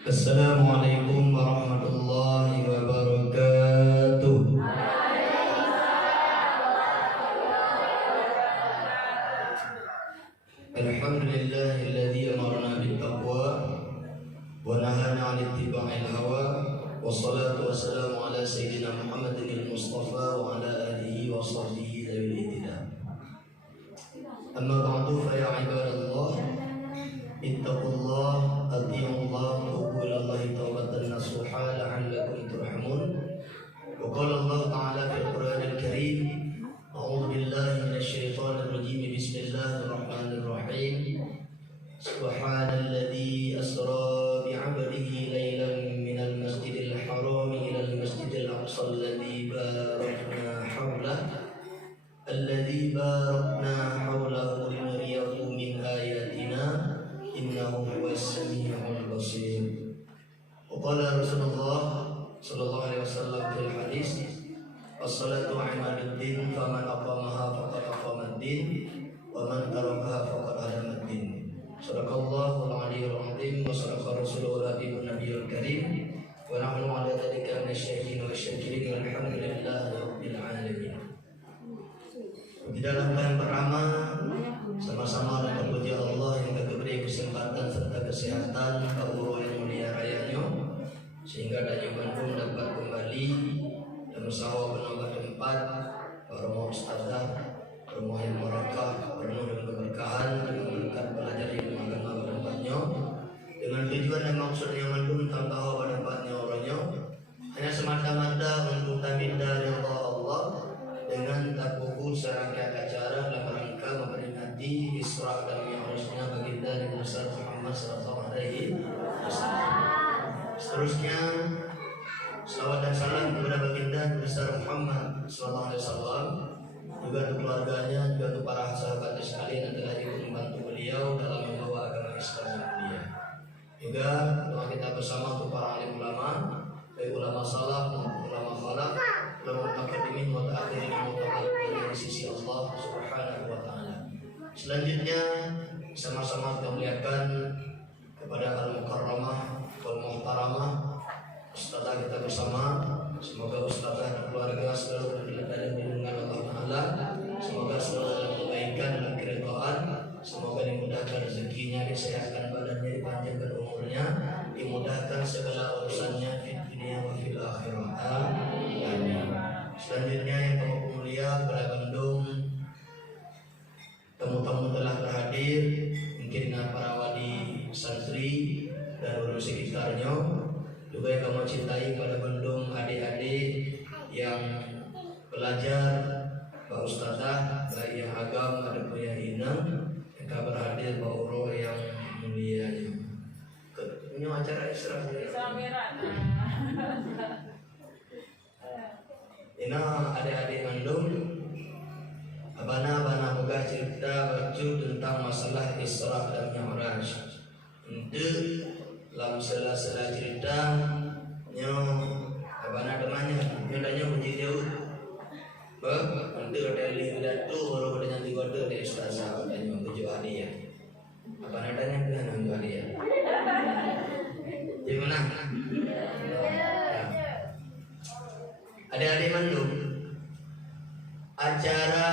Assalamualaikum warahmatullahi wabarakatuh. Alhamdulillahilladzi amarna bittaqwa wa nahana 'anil ittiba'il hawa. Wassalatu wassalamu ala sayyidina Muhammadin al-Mustafa wa ala alihi wa sahbihi dzawil ittida'. Amma ba'du fa ya ibadallah, ittaqullah, ati'ullah, tubu ilallahi taubatan nasuha la'allakum turhamun. Wa qala Allah ta'ala fil Qur'anil Karim, a'udzu billahi minasy syaithanir rajim, bismillahir rahmanir rahim. Subhanalladzi asra bi 'abdihi lailan minal masjidil haram ilal masjidil aqsa alladzi barakna hawlahu linuriyahu min ayatina innahu huwas samiul basir. Wa qala Rasulullah sallallahu alaihi wasallam fil hadis, as-salatu 'imaduddin, faman aqamaha faqad aqamaddin wa man tarakaha faqad hadamaddin. Sadaqallahul aliyyul azim wa sadaqa rasulul habibun nabiyul karim wa nahnu 'ala dzalika minasyahidin wa syakirin walhamdulillahi rabbil alamin. Di dalam yang pertama, sama-sama dengan puji Allah yang diberi kesempatan serta kesehatan kaburo yang mulia rayanya, sehingga daya bandung dapat kembali dan usaha menambah tempat para ustazah, rumah yang barakah, penuh dengan keberkahan, dengan berkat belajar ilmu agama pada tempatnya, dengan tujuan dan maksud yang mandum tanpa hawa pada tempatnya orangnya, hanya semata-mata untuk taminda ridha Allah dengan takuku serangkaian acara dalam rangka memperingati Isra dan Mi'rajnya baginda Nabi Muhammad sallallahu alaihi wasallam. Seterusnya selawat dan salam kepada baginda Nabi Muhammad sallallahu alaihi wasallam, juga untuk keluarganya, juga untuk para sahabat sekalian yang telah ikut membantu beliau dalam membawa agama Islam yang mulia. Juga doa kita bersama untuk para alim ulama, baik ulama salaf maupun ulama khalaf, ulama mutaqaddimin wa ta'akhirin mutaqaddimin di sisi Allah Subhanahu wa taala. Selanjutnya sama-sama kita muliakan kepada al-mukarramah wal muhtaramah ustazah kita bersama. Semoga ustazah dan keluarga selalu dalam lindungan Allah Ta'ala. Semoga selalu dalam kebaikan dan keridhaan. Semoga dimudahkan rezekinya, disehatkan badannya, dipanjangkan umurnya, dimudahkan segala urusannya di dunia wa fil akhirah. Amin. Selanjutnya yang mulia kepada Bandung, tamu-tamu telah berhadir, mungkin para wali santri dan ulama sekitarnya, juga yang kamu cintai pada Bandung, adik-adik yang belajar, Pak Ustazah, baik yang agam, ada pun yang inang, yang kabar hadir, Pak Uro yang mulia. Ini acara Isra ini adik-adik Bandung, abana megah cerita baju tentang masalah Isra dan Mi'raj. Untuk dalam sela-sela cerita nyo abana temannya nyodanya uji jauh untuk dari datu baru pada nanti kode dari ustazah katanya tujuh hari ya abana tanya ke nang hari ya gimana adik-adik Bandung, acara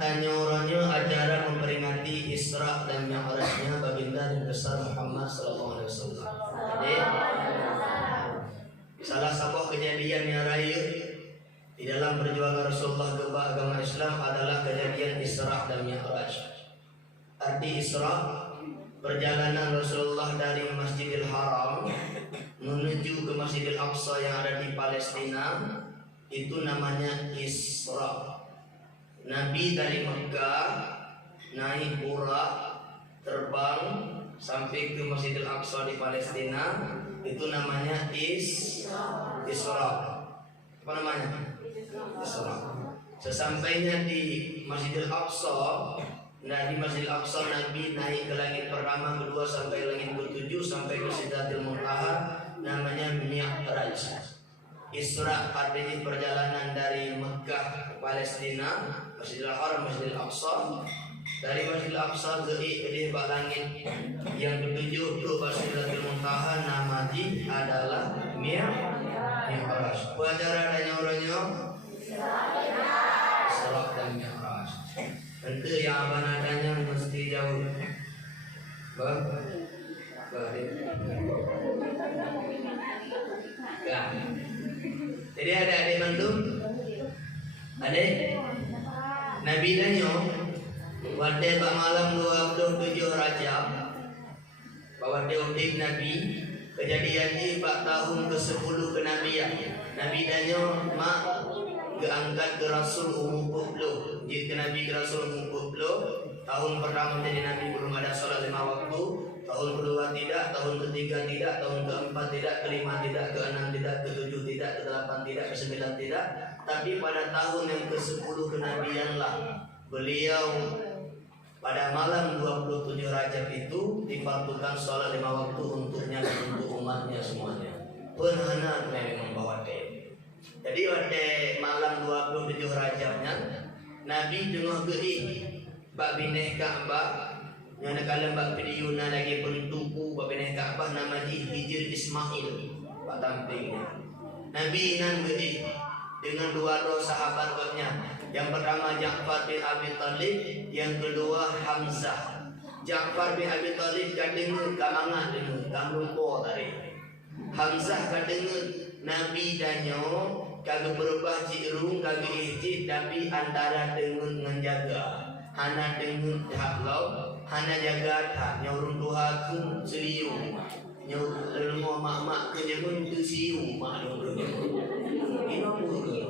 tanyorannya acara memperingati Isra dan Mi'rajnya baginda Nabi besar Muhammad sallallahu alaihi wasallam. Jadi salah satu kejadian yang raya di dalam perjuangan Rasulullah ke agama Islam adalah kejadian Isra dan Mi'raj. Arti Isra, perjalanan Rasulullah dari Masjidil Haram menuju ke Masjidil Aqsa yang ada di Palestina, itu namanya Isra. Nabi dari Mekah naik Burak terbang sampai ke Masjidil Aqsa di Palestina, itu namanya Isra. Apa namanya? Isra. Sesampainya di Masjidil Aqsa, di Masjidil Aqsa Nabi naik ke langit pertama, kedua sampai langit ketujuh, sampai ke Sidratil Muntaha, namanya Mi'raj. Isra artinya perjalanan dari Mekah ke Palestina, Masjidil Haram, Masjidil Aqsa. Dari Masjidil Aqsa ke bak langit yang ketujuh tu Sidratul Muntaha namanya adalah Mi'raj. Pelajaran adanya orangnya Isra dan Mi'raj. Tentu yang abang adanya mesti jauh. Jadi ada adik mantum, adik Nabi danyo wadde pak malam 27 Rajab bahwa dia udik Nabi kejadian ini pak tahun ke-10 kenabian. Nabi danyo mak keangkat ke Rasul umur 20. Jika Nabi ke Rasul umur 20, tahun pertama jadi Nabi belum ada sholat 5 waktu. Tahun kedua tidak, tahun ketiga tidak, tahun keempat tidak, kelima tidak, keenam tidak, ketujuh tidak, kedelapan tidak, kesembilan tidak. Tapi pada tahun yang ke-10 kenabianlah beliau pada malam 27 Rajab itu difardukan sholat 5 waktu untuknya dan untuk umatnya semuanya. Penhana memang membawa teh. Jadi pada malam 27 Rajabnya Nabi tengah geri bak bineh Ka'bah. Yang kalau bak video na lagi bentuku bak bineh Ka'bah nama Hijr Ismail bak tampingnya. Nabi nan geri dengan dua sahabatnya. Yang pertama Ja'far bin Abi Talib, yang kedua Hamzah. Ja'far bin Abi Talib kadengen kamangan dengan kamrupo tadi. Hamzah kadengen Nabi danyo kagak berubah jirung kagak ijid tapi antara dengan menjaga. Hana dengan haklau, hana jaga tak nyaurun tuhakeun seliu. Nyaur lelmo mak-mak ke jemun tu siu mak lu. Ini apa ke?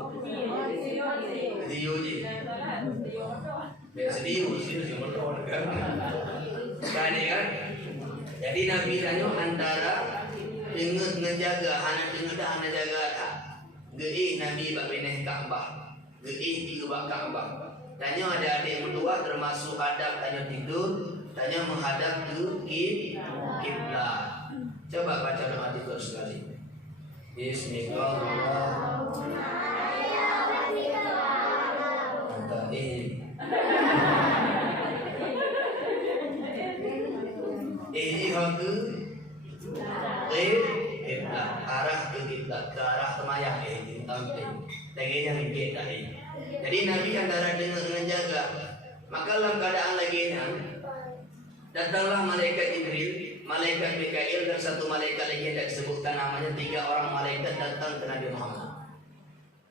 Seliu je. Seliu motor kan. Kan kan? Jadi Nabi tanya antara dengan menjaga hana dengan dah hana jaga tak. Geih Nabi bak beneh Ka'bah. Geih di bak Ka'bah. Tanya ada adik berdua termasuk adab tanya tidur, tanya menghadap ke kiblat. Coba baca doa tidur sekali. Kiblat, arah ke kiblat, ke arah temayang lagi yang ringgit tadi. Jadi Nabi antara dengan menjaga. Maka dalam keadaan lagi datanglah malaikat Jibril, malaikat Mikail dan satu malaikat lagi yang tidak disebutkan namanya. 3 orang malaikat datang ke Nabi Muhammad.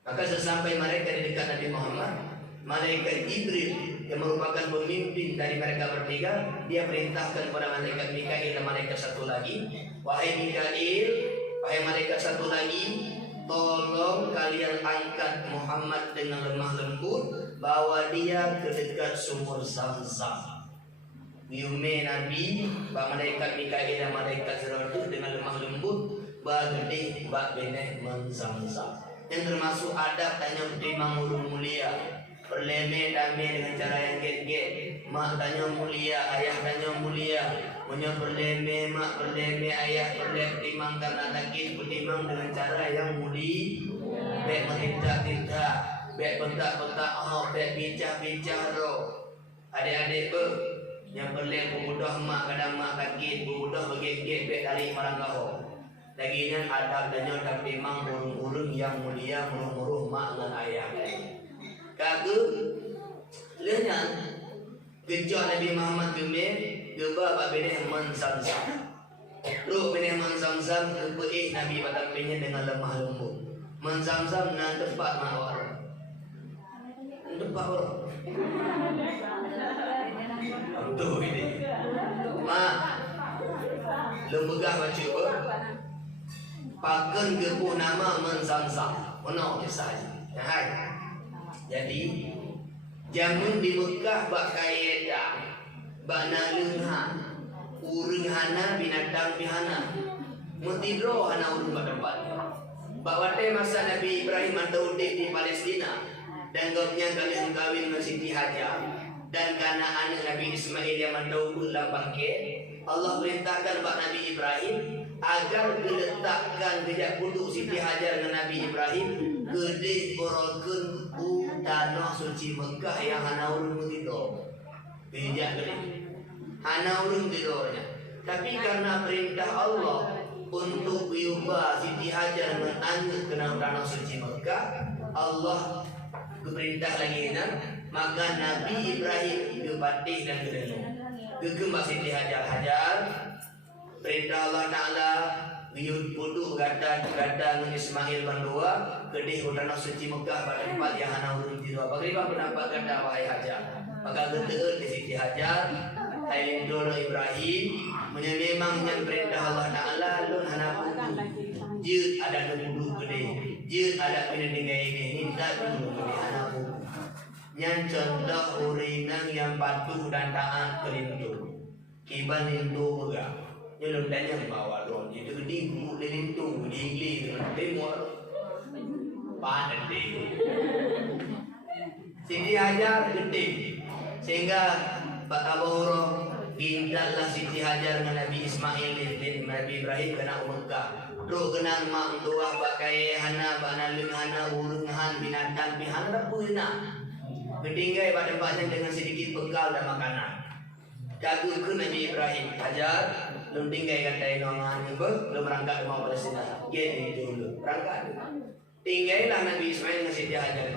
Maka sesampai mereka di dekat Nabi Muhammad, malaikat Jibril yang merupakan pemimpin dari mereka bertiga, dia perintahkan kepada malaikat Mikail dan malaikat satu lagi, wahai Mikail, wahai malaikat satu lagi, tolong kalian angkat Muhammad dengan lemah lembut, bawa dia ke dekat sumur Zamzam. Yume Nabi, bak malaikat Mikail dan malaikat Zeratu dengan lemah lembut, bagede bak beneh Zamzam. Yang termasuk adab tanya timang urung mulia, berleme damai dengan cara yang get-get. Mak tanya mulia, ayah tanya mulia. Punya berleme, mak berleme, ayah berleme timang karena lagi bertimang dengan cara yang mulia. Bek mentindak-tindak, bek bentak-bentak, bek bincang-bincang roh. Adik-adik yang berleme bubudah mak kadang mak kaget, bubudah berget-get bek dari marang kau. Laginya adab tanya tak timang urung-urung yang mulia, muruh-muruh mak dengan ayah. Kagak lenyang gejak Nabi Muhammad gemir geba bak beneh Zamzam. Ruh beneh Zamzam kebeih Nabi batapinya dengan lemah lembut. Zamzam nan tepat mawar. Tepat orang. Betul ini. Mak lembegah baca apa? Pakan gebu nama Zamzam. Ono kisah. Hai. Jadi jamun di Mekah bak kaedah bak nalungha urung hana binatang pihana mutidro hana urung bak tempatnya. Bak wate masa Nabi Ibrahim atau di Palestina dan gopnya kalian kawin dengan Siti Hajar dan karena anak Nabi Ismail yang mandau dalam bangkit, Allah perintahkan bak Nabi Ibrahim agar diletakkan gejak punduk Siti Hajar dengan Nabi Ibrahim gede borokeun tanah suci Mekah yang hana urung mutidro. bijak gede. Hana urung tidurnya. Tapi karena perintah Allah untuk Uyuba Siti Hajar menanggut kena tanah suci Mekah, Allah berperintah lagi maka Nabi Ibrahim kepatih dan kedengar. Kegembak Siti Hajar perintah Allah Ta'ala Wiyud putu gada dengan Ismail bandua kedih tanah suci Mekah pada tempat yang hana urung tidur. Bagaimana pendapat gada wahai Hajar? Maka geteun di Siti Hajar Hailin dolo Ibrahim memang yang perintah Allah Ta'ala lun hana putu je ada kebudu gede je ada penendingai ini minta dulu gede hana putu yang contoh urinang yang patuh dan taat kelintu kiban lintu juga nyelum dan yang bawa don itu gede bu lintu digli dengan timur padat deh Siti Hajar gede sehingga Pak Abahuro Indahlah Siti Hajar dengan Nabi Ismail bin Nabi Ibrahim kena Mekah. Ro kenang mak tua pakai hana banalung hana urungan binatang pihana puina. Bertinggai pada tempatnya dengan sedikit bekal dan makanan. Kagum ke Nabi Ibrahim Hajar belum tinggai kata nongan itu belum berangkat ke Palestina. Gini dulu berangkat. Tinggailah Nabi Ismail dengan Siti Hajar.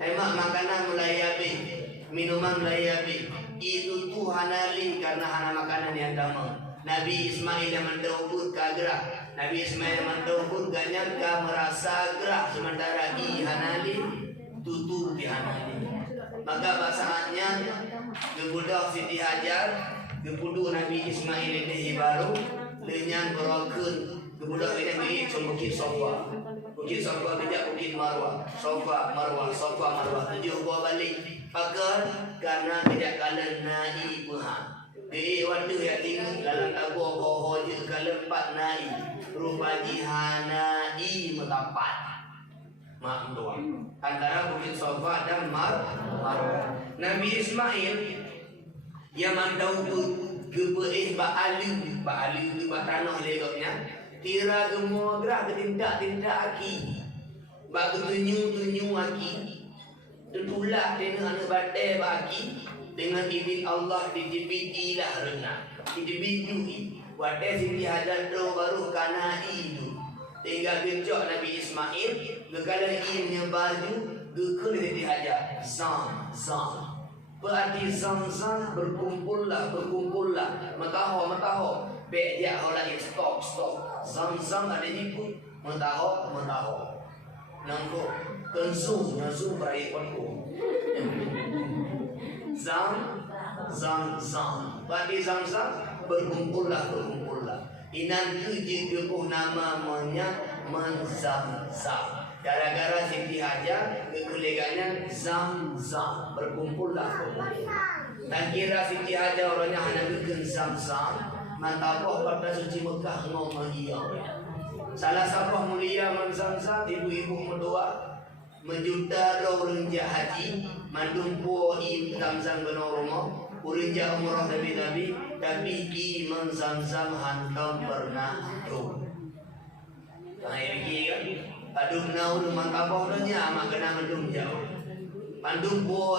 Emak makanan mulai habis, minuman mulai habis. Itu tuh hanali karena hana makanan yang damai. Nabi Ismail yang mendahulu kagerah. Nabi Ismail mendahulu ganyangka merasa gerah sementara hanali tutur di hanali. Maka pasangannya kebudak Siti Hajar, kebudak Nabi Ismail ini baru lenyan berokun kebudak ini bukit Sofa. Bukit Sofa bijak Bukit Marwah. Sofa Marwah 7 buah balik. Pakar karena tidak kalah nai puha. Di waktu yang tinggi dalam tabu boho je kalah 4 nai. Rupa jihanai metapat. Mak tua. Antara Bukit Sofa dan Marwah. Nabi Ismail yang mandau kebeih ba'alu di tanah legoknya. Tira gemua gerak ketindak aki. Bak tunyu aki. Tetulah dengan anak batai baki dengan izin Allah dijebiti lah renang dijebiti wadah Siti Hajar baru kana itu tinggal gejok Nabi Ismail gegala inya baju gekul Siti Hajar zam berarti zam berkumpullah mataho bejak orang stop zam ada jiput mataho nangko konsum berai konku zam berarti zam berkumpullah inan tujuh kebuh namanya menzam gara-gara Siti Hajar keleganya zam berkumpullah dan kira Siti Hajar orangnya hanya bikin zam mantap pada suci Mekah ngomong iya. Salah satu mulia menzam ibu-ibu mendoa menjuta urunja haji mandumpo im zam benormo urunja umrah nabi tapi i menzam hantam pernah tu. Nah ini kan adum naun mangkabohnya amak kena mandum jauh. Mandumpo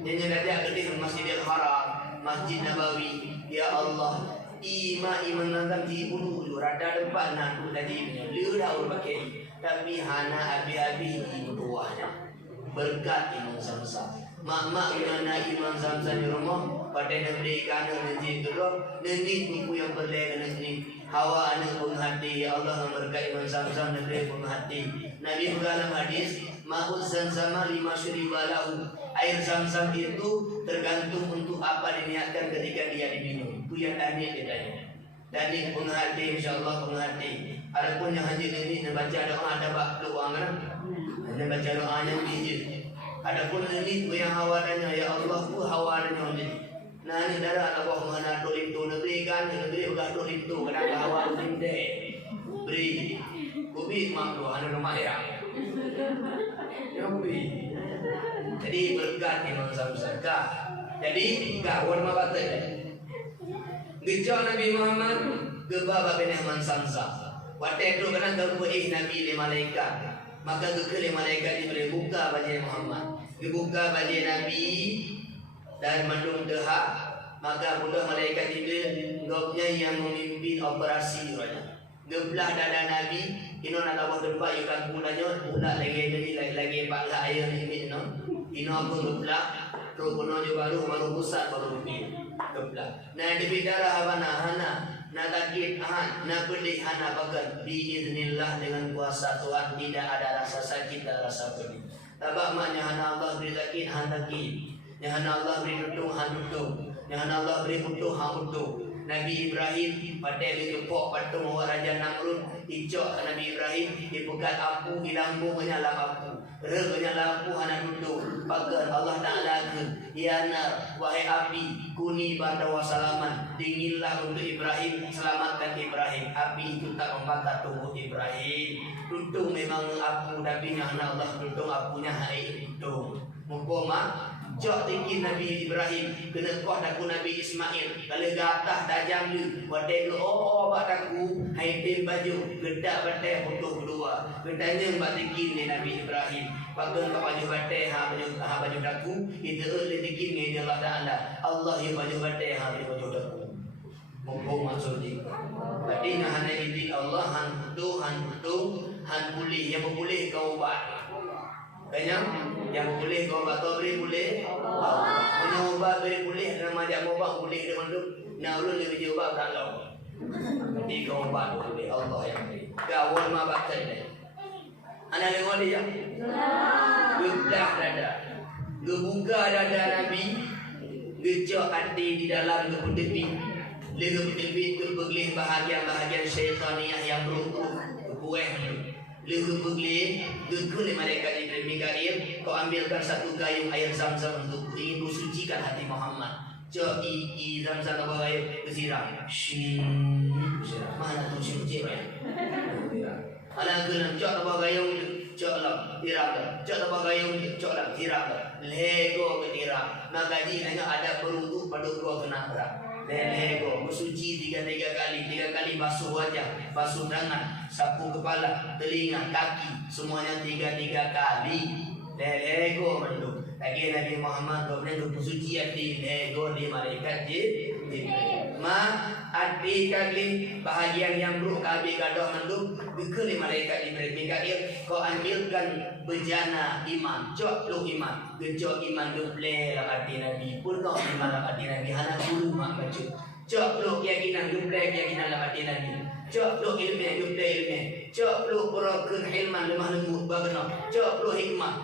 nyanyi dia gede Masjidil Haram, Masjid Nabawi. Ya Allah iman nantang di bulu rada depan nanti tadi dia dah pakai tapi hana abi di bawahnya berkat Imam Zamzam mak mana Imam Zamzam di rumah pada negeri kana negeri kedua negeri buku yang berlainan negeri hawa anak penghati ya Allah berkat Imam Zamzam negeri penghati Nabi dalam hadis ma'uz Zamzam 5 syribalahu air Zamzam itu tergantung untuk apa diniatkan ketika dia diminum itu yang tadi katanya. Dan ini penghati, insyaAllah penghati. Adapun yang hadir ini baca doa ada bak doa kan? Hanya baca doa yang biji. Adapun ini yang hawadanya ya Allah ku hawadanya ini. Nah ini darah Allah mengenal dolintu negeri kan negeri udah dolintu kenapa hawad linde beri kubi makro anu rumah ya. Kubi. Jadi berkat Imam Zamzam. Jadi kawan mabatnya. Gejok Nabi Muhammad gebaba benaman Zamzam. Waktu itu kena kebuih Nabi le malaikat. Maka gekele malaikat diberi buka bagi Muhammad. Dibuka bagi Nabi dan mendung dehak, maka mudah malaikat Jibril gopnya yang memimpin operasi rupanya. Gebelah dada Nabi, ino nak awak tempat you kan punanya, pula lagi paklah air ini no. Ino aku gebelah, terus puno je baru pusat baru pipi. Gebelah. Nah di bidara hana na takit na pedih hana bagan biiznillah dengan kuasa Tuhan tidak ada rasa sakit dan rasa pedih. Tabak maknya hana Allah beri sakit hana sakit. Hana Allah beri tutung hana tutung. Hana Allah beri putuh hana putuh. Nabi Ibrahim pada itu pok patung orang Raja Namrud icok Nabi Ibrahim dipegat apu di lambung menyala apu reganya lampu hana duduk pagar Allah Ta'ala ke ya nar wahai api kuni pada wasalaman dinginlah untuk Ibrahim selamatkan Ibrahim api itu tak membakar tubuh Ibrahim duduk memang apu tapi hana Allah duduk apunya hai duduk mukoma jok tinggi Nabi Ibrahim kena kuah daku Nabi Ismail kalau gatah dajang lu wadai lu bak daku hai tim baju gedak batai putuh kedua gedanya bak tinggi ni Nabi Ibrahim pakai baju batai baju daku itu le tinggi ni Allah Ta'ala Allah yang baju batai baju daku mumpung maksud ni berarti hanya izin Allah han putuh han pulih yang boleh kau ubat kayaknya yang boleh kau batal beri boleh punya ubat beri boleh nama dia ubat boleh dia manduk nak ulun dia beri ubat kalau jadi kau ubat boleh Allah yang beri kawan ma batal ni anak dengar dia gebelah dada gebuka dada Nabi gecok hati di dalam kepedepi legepedepi itu beglih bahagian-bahagian syaitaniah yang beruntung kueh Lehu begli, gekun malaikat Jibril Mikail, kau ambilkan satu gayung air zam-zam untuk ingin sucikan hati Muhammad. Cok i zam-zam apa gayung kesiram. Mana tu suci ya? Anak kena cok apa gayung cok lam tiram. Cok apa gayung cok lam tiram. Lego ketiram. Maka ji hanya ada beruntuk pada dua kena berat. Lego bersuci tiga kali basuh wajah, basuh tangan, sapu kepala, telinga, kaki, semuanya tiga kali. Lego menduk. Lagi Nabi Muhammad kemudian bersuci hati lego di malaikat Jibril. Hati kali bahagian yang buruk kabi gadoh menduk dikeli malaikat Jibril Mikail kau ambilkan bejana iman, cok lu iman, gecok iman duple dalam hati Nabi, punoh iman dalam hati Nabi, hana guru mak baca, cok lu keyakinan duple keyakinan dalam hati Nabi, cok lu ilmu duple ilmu, cok lu purakan hilman lemah lembut bagno, cok lu hikmah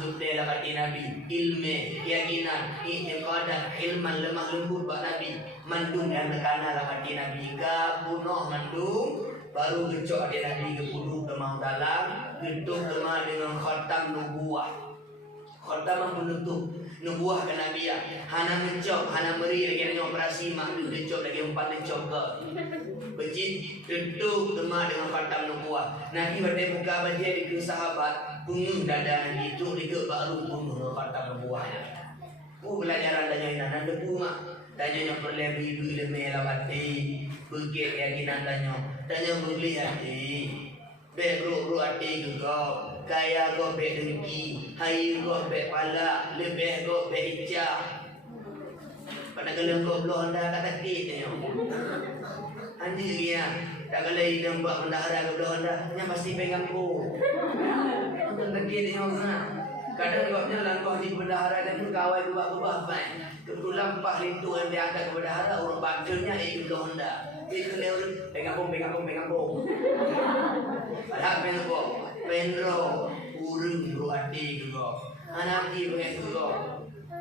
duple dalam hati Nabi, ilmu keyakinan iqadah hilman lemah lembut bak Nabi, mandung dan nekana dalam hati Nabi, punoh mandung. Baru gecok dia Nabi ke puluh kemau dalam gedung kemau dengan khatam nubuah. Khatam menutup nubuah ke Nabi ya. Hana ngecok, hana meri lagi dengan operasi makhluk gecok lagi 4 ngecok ke. Bejit gedung kemau dengan khatam nubuah. Nabi pada muka badia di ke sahabat pungung dada Nabi itu dike baru pungung khatam nubuahnya. Pelajaran tanya nanda bunga. Tanya yang berlebih ilmu dalam hati, bukit keyakinan tanya boleh hati, bek bro hati juga, kaya go bek dengki, hayu go bek pala, lebih go bek icah. Pada kalau go belum anda kata kita yang, anjir dia, tak kalau hidup buat bendahara go belum anda, yang pasti pegang ko. Untuk lagi dia orang. Kadang sebabnya langkah di bendahara dan kawai berubah-ubah baik. Kebetulan Pak Lintu yang diangkat ke bendahara, orang badelnya itu Honda. Itu dia orang pegang bom. Ada penro, urung bro hati juga. Anak di pengen juga.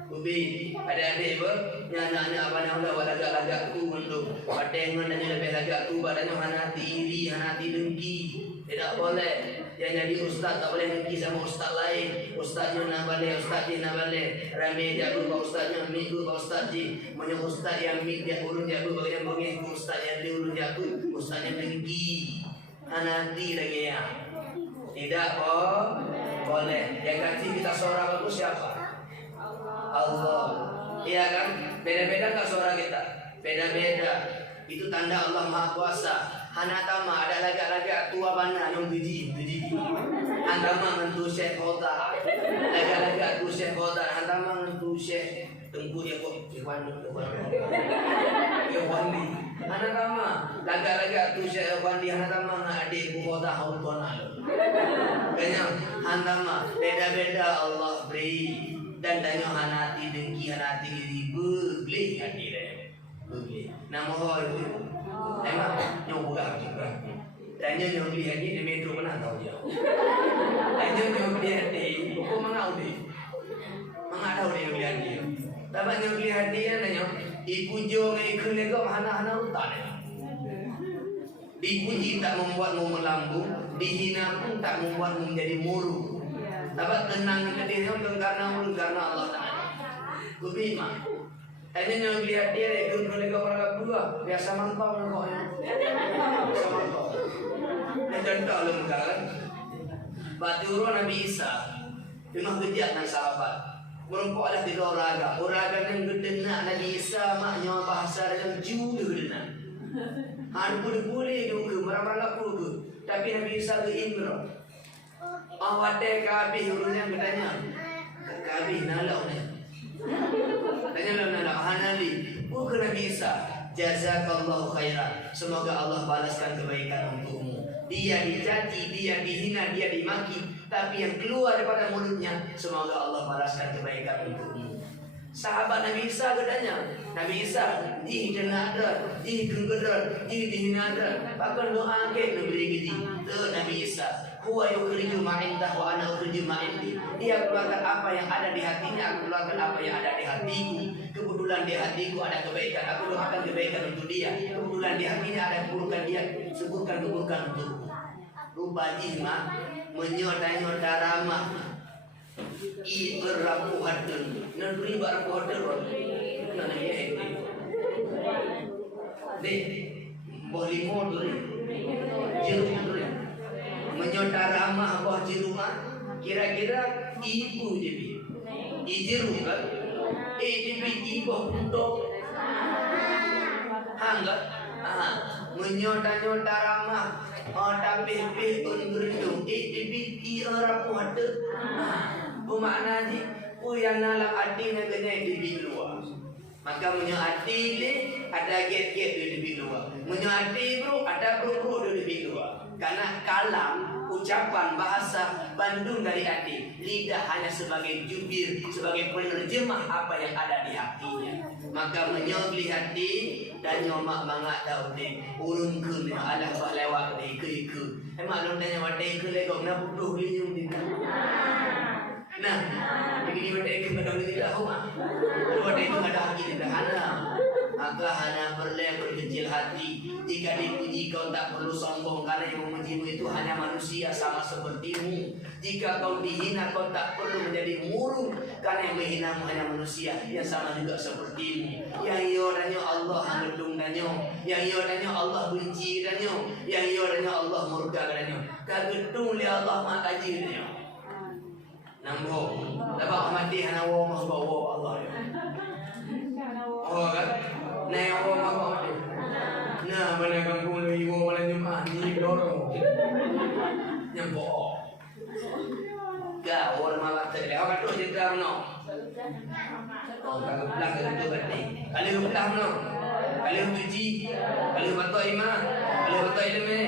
Ubi ada adik ber, nyana apa nama dah lagak tu untuk. Patengan dan lebih lagak tu badannya hati iri, hati dengki. Tidak boleh. Yang jadi ustaz tak boleh dengki sama ustaz lain. Ustaznya nak balik, ustaznya nak balik. Ramai jago pak ustaznya, minggu pak ustaz ji. Mana ustaz yang mik dia urun jago bagi yang bengih ustaz yang dia urun jago. Ustaznya dengki. Nanti lagi ya. Tidak boleh. Yang kasih kita suara bagus siapa? Allah. Iya kan? Beda-beda tak suara kita? Beda-beda. Itu tanda Allah Maha Kuasa. Hana tama ada lagak-lagak tua mana yang geji. Antama mentu Syekh Kota. Lagak-lagak tu Syekh Kota. Antama mentu Syekh tengku dia kok Ikhwan Wandi anak tama laga-laga tu saya Wandi anak tama nak adik ibu kota haul kona kayaknya handama beda-beda Allah beri dan tanya hanati dengki hanati ribu beli hati dia beli nama itu emang nyoba juga tanya nyoba hati di metro mana tahu dia tanya nyoba hati kok mana udah mana tahu dia nyoba hati tapi nyoba hati kan tanya ibu jo ngai kene kok hana-hana utan dipuji tak membuatmu melambung dihina pun tak membuatmu menjadi murung dapat tenang ke diri karena Allah Ta'ala lebih mah hanya yang lihat dia itu mereka para kedua biasa mantau pokoknya biasa mantau dan contoh lembaga batu Nabi Isa memang kejat dengan sahabat merempok ada tiga oraga yang gedena Nabi Isa maknya bahasa dalam julu gedena boleh juga merah-merah pun tapi Nabi Isa ke Imran awade kabih urusnya katanya kabih nalau ni katanya nalau hanali bukan Nabi Isa jazakallahu khairan semoga Allah balaskan kebaikan untukmu dia dicaci dia dihina dia dimaki tapi yang keluar daripada mulutnya semoga Allah balaskan kebaikan untukmu sahabat Nabi Isa katanya Nabi Isa dihina dihina bahkan doa ke beri gaji Nabi Isa huwa yukhriju ma indahu wa ana ukhriju ma indi dia keluarkan apa yang ada di hatinya aku keluarkan apa yang ada di hatiku kebetulan di hatiku ada kebaikan aku doakan kebaikan untuk dia kebetulan di hatinya ada keburukan dia sebutkan keburukan untukku rupa jihma menyota-nyota ramah i berapuhatun negeri berapuhatun namanya ini deh boleh modul jeruk menyota ramah bawah jerumah kira-kira ibu jadi ijeru kan jadi ibu untuk hangat menyota-nyota ramah tapi ungerendung jadi orang puhata bermakna ni yang dalam hati nak kena di luar maka menyati ni ada get-get di luar menyati bro ada bro di luar karena kalam ucapan bahasa Bandung dari hati lidah hanya sebagai jubir sebagai penerjemah apa yang ada di hatinya maka menyogli hati dan nyomak mangat tahu ni urun ke Allah bah lewat ni ke emang lu tanya wadai ke legok na butuh liung di nah begini wadai ke pada ni dah rumah wadai itu ada hati dah hana maka hana berkecil hati jika dipuji kau tak perlu sombong karena yang memujimu itu hanya manusia sama sepertimu jika kau dihina kau tak perlu menjadi murung karena yang menghinamu hanya manusia yang sama juga sepertimu yang iodanya Allah mendung danyo yang iodanya Allah benci danyo yang iodanya Allah murka danyo kagetung li Allah makaji danyo nambo dapat mati hana wa mahbawa Allah oh kan nah wa mahbawa nah mana kampung lu ibu mana Jumat ni dorong nyempok gak orang malah tak lewat tu cerita mana oh kalau pulang ke tu berarti kali pulang mana kali tuji kali batok imam kali batok ilmu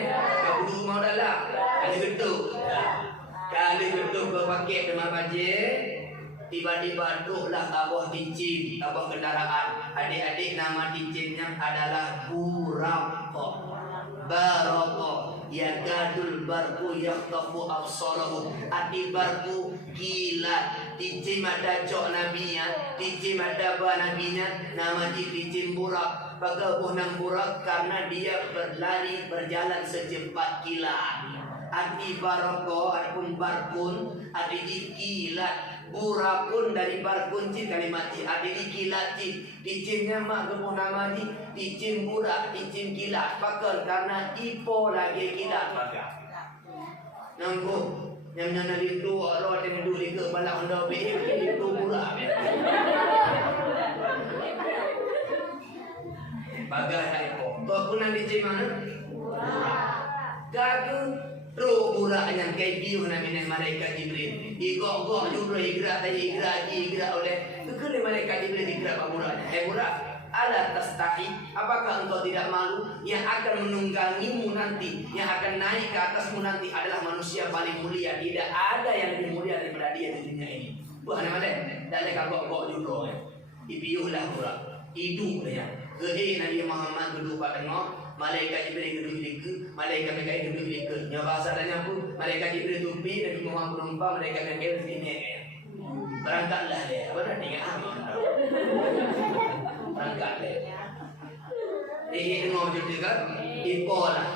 kau dulu mau dalam kali betul berpakai dengan bajik tiba-tiba duduklah abah cincin, abah kendaraan. Adik-adik nama cincinnya adalah Buraqah. Baraqah yakadul barku yakhtafu absarahu. Ati barku kilat. Cincin ada cok nabinya, cincin ada ba nabinya, nama cincin Buraq. Bagaimana nang Buraq karena dia berlari berjalan secepat kilat. Ati baraqah adapun barkun adi kilat. Burakun dari barkun cik kalimat cik ada di kilat cik dicimnya mak gemuh nama cik dicim burak dicim kilat pakal karena ipo lagi kilat pakal nampu yang mana itu Allah dengan dulu ke balak anda behim itu burak bagai ipo tu aku nak dicim mana gagu roh burak yang kayak biu namanya malaikat Jibril. Igok-gok Jibril igrak tadi igrak oleh kekele Kekali malaikat Jibril digerak buraknya. Hai burak, ala tastahi, apakah engkau tidak malu? Yang akan menunggangimu nanti, yang akan naik ke atasmu nanti adalah manusia paling mulia. Tidak ada yang lebih mulia daripada dia di dunia ini. Bukan nama dia, tak ada kagok-kagok juga. Ipiuhlah burak, hidup dia. Gede Nabi Muhammad duduk pada tengok, malaikat Jibril duduk di ke, malaikat Mikail duduk di ke. Yang bahasa adanya apa? Malaikat Jibril tupi, Nabi Muhammad penumpang, malaikat Mikail di sini. Berangkatlah dia. Apa dah tinggal aman? Berangkat dia. Tengok macam tu kan? Ipo lah.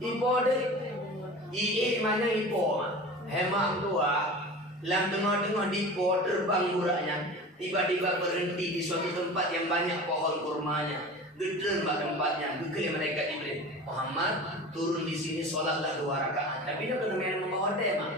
Ipo dia. Mana ipo? Hemat tua. Dalam tengah-tengah dipo terbang buraknya. Tiba-tiba berhenti di suatu tempat yang banyak pohon kurmanya. Gedeng mak tempatnya. Gekali malaikat Jibril. Muhammad turun di sini solatlah 2 rakaat. Tapi dia kena main membawa tema.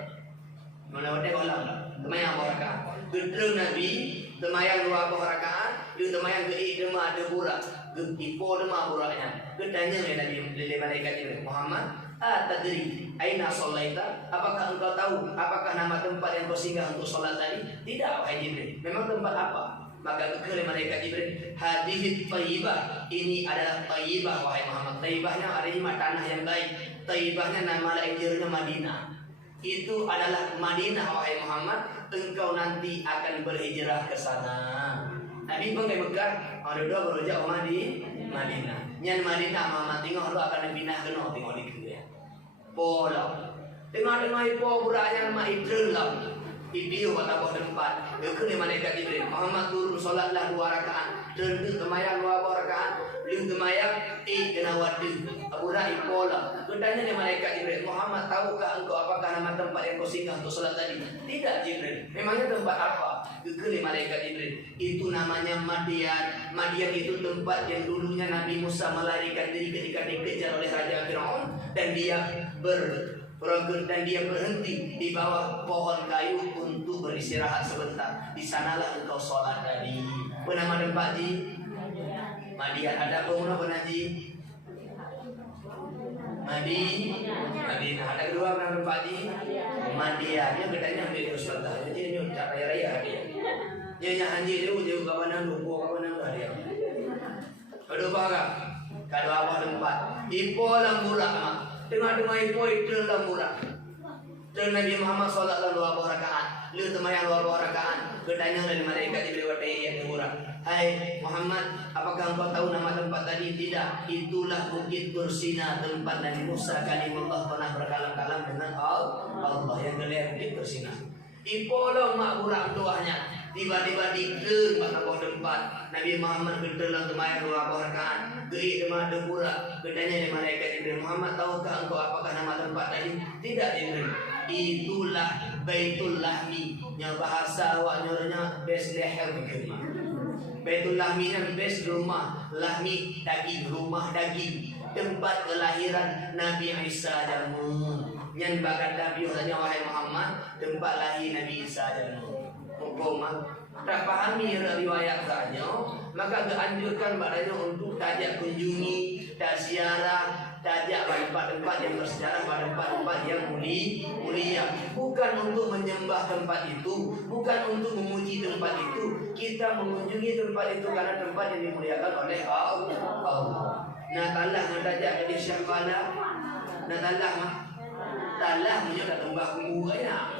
Mana hotel kolam lah. Temayang 2 rakaat. Gedeng Nabi temayang 2 rakaat. Dia temayang geik demah ada burak. Ipo demah buraknya. Ketanya Nabi malaikat Jibril. Muhammad, tadri aina sholaita? Apakah engkau tahu apakah nama tempat yang kau singgah untuk solat tadi? Tidak, wahai Jibril. Memang tempat apa? Maka kekali malaikat Jibril, hadhihi thayyibah. Ini adalah thayyibah wahai Muhammad. Thayyibahnya artinya tanah yang baik. Thayyibahnya nama lahirnya Madinah. Itu adalah Madinah wahai Muhammad. Engkau nanti akan berhijrah ke sana. Nabi pun kayak Mekah, ada 2 berujak rumah di Madinah. Yang Madinah Muhammad tengok lu akan pindah ke no tengok di kiri. Pola. Tengah-tengah ipo buraknya mak idrul lah. Ipiu kata buah tempat. Kekali malaikat Jibril. Muhammad turun solatlah 2 rakaat. Tentu temayang 2 rakaat. Liu temayang kena wadu. Burak ipo lah. Ketanya dia malaikat Jibril. Muhammad, tahukah engkau apakah nama tempat yang kau singgah untuk solat tadi? Tidak Jibril. Memangnya tempat apa? Kekali malaikat Jibril. Itu namanya Madian. Madian itu tempat yang dulunya Nabi Musa melarikan diri ketika dikejar oleh Raja Firaun. Dan dia berhenti di bawah pohon kayu untuk beristirahat sebentar. Di sanalah engkau sholat tadi. Apa nama tempat Ji? Madian. Ada apa nama Ji? Madinah. Ada kedua nama tempat Ji? Madian. Dia katanya ambil terus sebentar. Jadi dia tak raya-raya dia. Dia anjir dia kawanan lupa kawanan dia. Ada apa kan? Kalau apa tempat? Ipo lah murah mak. Tengah-tengah ipo itu lah murah. Dan Nabi Muhammad SAW 2 rakaat. Lu temayang 2 rakaat. Bertanya dari malaikat Jibril yang murah. Hai Muhammad, apakah engkau tahu nama tempat tadi? Tidak. Itulah Bukit Tursina, tempat Nabi Musa kalimullah pernah berkalam-kalam dengan Allah yang gelar Bukit Tursina. Ipo lah mak murah tuahnya. Tiba-tiba dikeun pada bawah tempat. Nabi Muhammad bertelang temayang 2 rakaat. Geik demah debura. Bertanya dari malaikat Jibril, Muhammad, tahukah engkau apakah nama tempat tadi? Tidak Jibril. Itulah Baitul Lahmi. Yang bahasa awaknya Bethlehem. Baitul Lahmi yang best rumah. Lahmi daging, rumah daging. Tempat kelahiran Nabi Isa dan yang bakat Nabi hanya wahai Muhammad, tempat lahir Nabi Isa dan hukum tak pahami riwayat saja, maka dianjurkan padanya untuk tajak kunjungi, tak ziarah, tajak pada tempat-tempat yang bersejarah, pada tempat-tempat yang mulia. Bukan untuk menyembah tempat itu, bukan untuk memuji tempat itu. Kita mengunjungi tempat itu karena tempat yang dimuliakan oleh Allah. Nah talah mentajak ke Syahbala. Nah talah menyudah tembak kumbu ya.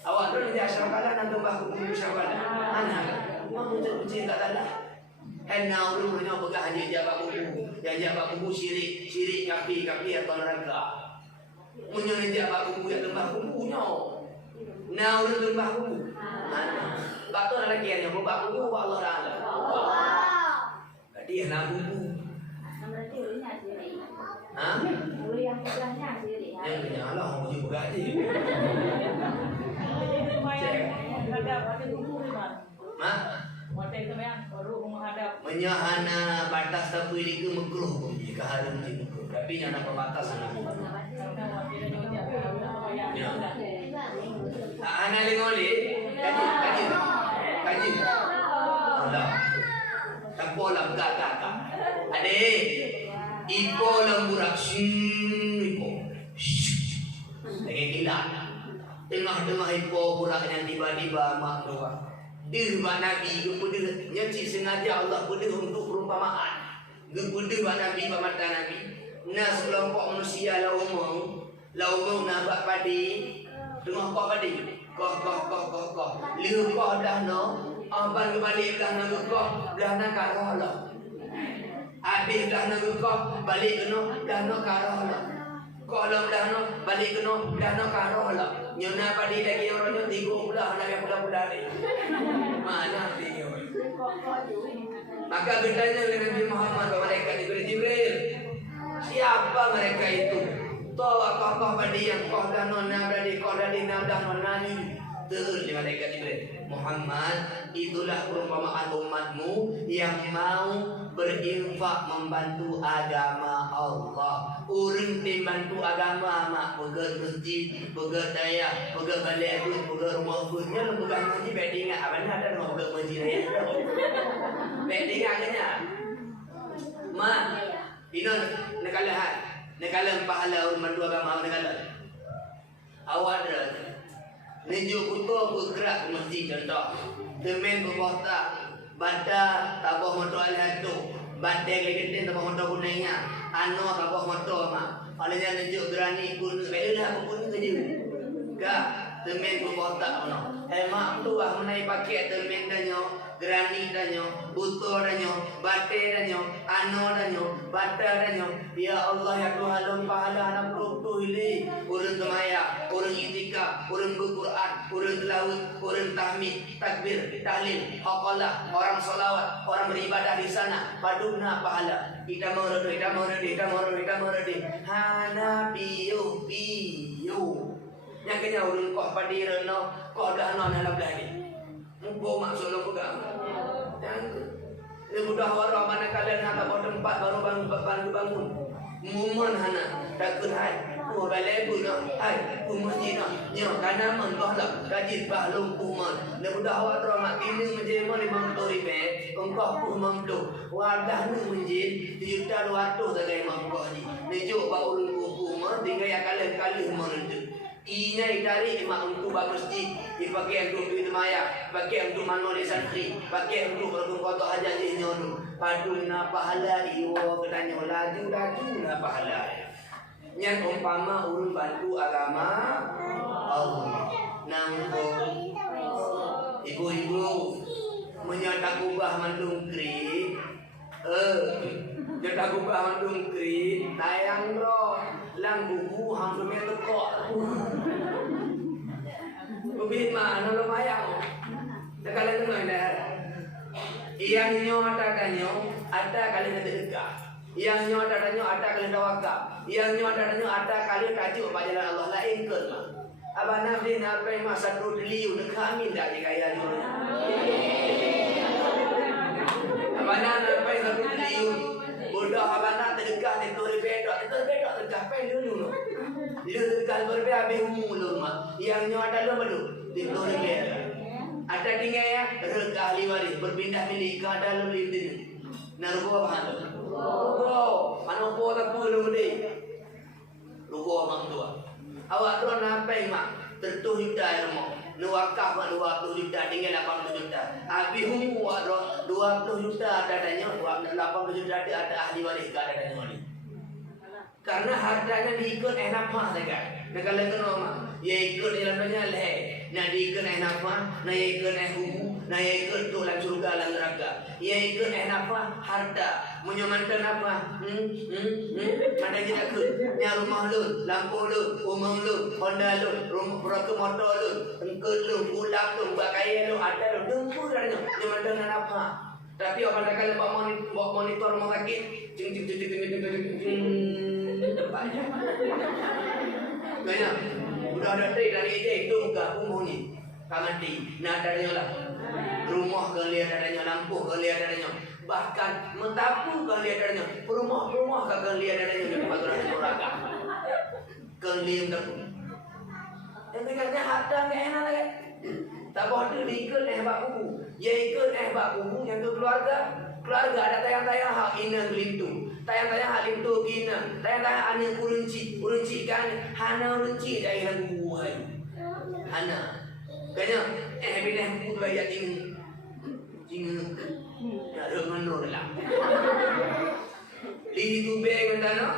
Awak dulu di Syahbala dan tembak kumbu Syahbala. Anak, mau ucap-ucap tak talah. Henau dulu hanya pegang haji jabak kumbu. Yang jabak kumbu syirik kapi atau neraka. Menyudah jabak kumbu yang tembak kumbunya. Nau dulu tembak kumbu. Bak tu ada lagi yang tembak kumbu Allah Taala. Dia nak kumbu. Yang pegangnya sendiri. Yang punya Allah mau juga aja. Menyahana batas tapi ini mekruh jika harum di mekruh. Tapi yang ada pembatasan. Ana lingoli, kaji. Allah. Tapolam kakak. Adik. Ipo lemburak ipo. Lagi gila. Tengah-tengah ipo buraknya tiba-tiba mak doa. Dia buat Nabi kepada yang sengaja Allah beri untuk perumpamaan. Kepada buat Nabi buat mata Nabi. Nah sekelompok manusia la umum nak buat padi. Tengah kau padi. Kau. Liu kau dah no. Abang balik belah nak kau belah nak karah lah. Habis belah nak kau balik kena belah nak karah lah. Kau lah belah nak balik kena belah nak karah lah. Nyona padi lagi orangnya tiga belah nak yang belah ni. Mana dia? Maka bertanya kepada Nabi Muhammad kepada malaikat Jibril, siapa mereka itu? Tahu apa padi yang kau dah nona beradi kau dah nona Terus malaikat Jibril, Muhammad, itulah perumpamaan umatmu yang mau berinfak membantu agama Allah. Orang membantu agama mak pegang masjid, pegang daya, pegang balai pun, pegang rumah punnya, pegang masjid. Baik ingat apa ada rumah pegang masjid daya. Baik ingat kena. Mak, ini negala pahala orang bantu agama negala. Awak ada. Ninju kutu bergerak ke masjid contoh. Temen berkota Bada tabah motor al-hadu Badai kaya tabah motor kuningnya Ano tabah motor mak Olehnya ninju berani pun Beda dah apa pun kerja Kak Temen berkota mak tu lah menaik pakai temen danyo Gerani danyo Buto danyo Badai danyo Ano danyo Bada danyo Ya Allah ya Tuhan pahala anak perut ini orang temaya, orang itikaf, orang berquran, orang tilawat, orang tahmid, takbir, tahlil, haqalah, orang solawat, orang beribadah di sana, paduna pahala. Kita meredi. Hanabiyo. Yang kena urun kau padirano, kau dah non dalam lagi. Mungkin maksud lo pegang. Yang udah warah mana kalian nak bawa tempat baru bangun. Mumun hana takun hai ku balai bu no hai ku masjid no nyo kana man bahla rajin bahlum ku man ne budak awak mak kini menjadi mo 50 ribu engkau ku mampu wadah nu menjadi 1,200 tagai mampu ni ne jo ba ulun ku man tinggal ya kali menentu inya itari mak untuk ba masjid dipakai untuk duit maya pakai untuk mano di santri pakai untuk berkong kotor aja je nyono paduna pahala iwo ketanya laju na pahala yang umpama urun bantu agama Allah nampo ibu-ibu menyatak ubah mandung kri nyatak ubah mandung kri tayang bro lang buku hampir metekok Bubin mana lumayan. Sekalian tu ada. Yang nyo ada kali sedekah. Yang nyo ada kali tawakal. Yang nyo ada kali tajuk pajalan Allah lain ke mah. Abang Nabi napai masa tu diliu nak kami dah kaya ni. Abang napai satu diliu. Bodoh abang nak sedekah ni tu bedok sedekah pen dulu. Dia sedekah berbeza habis umur mah. Yang nyo ada lu betul. Itu berbeza. Ada tinggal ya reka ahli waris berpindah milik ke dalam lindung. Nargo apa? Nargo. Mana po tak po lu ni? Lugo mak tua. Awak tu nampai mak tertuh juta ilmu. Nuwakaf mak 20 juta tinggal 80 juta. Habis humu awak 20 juta dadanya 80 juta ada ahli waris ke dadanya ni. Karena hartanya diikut enak mah dekat. Negara kena mak. Ya ikut dalamnya leh. Nak diikut nafkah, nak ikut hukum, nak ikut tu dalam surga dalam neraka. Ya ikut nafkah harta, menyamankan apa? Mana kita ikut? Ni rumah lu, lampu lu, umum lu, Honda lu, rumah perak motor lu, engkau lu, pulang lu, bakaya lu, ada lu, dengku dah ni. Menyamankan apa? Tapi orang dah kalau bawa monitor rumah sakit, cing banyak. Banyak. Udah ada dari itu muka umum ni. Kamati, nak adanya lah. Rumah ke lihat adanya, lampu ke lihat adanya. Bahkan mentapu ke lihat adanya. Rumah ke lihat adanya di pagarahan neraka. Ke lihat mentapu. Yang katanya harta enggak enak lagi. Tak boleh diikut bak buku. Ya ikut bak buku yang tu keluarga. Keluarga ada tayang-tayang hak ina gelintu. Tayang-tayang hak lintu kina. Tayang-tayang ane urunci kan. Hana urunci dari lagu buai. Hana. Kanya bila buku ayat ini Jinga. Ya dengan rola. Li tu be ngandana.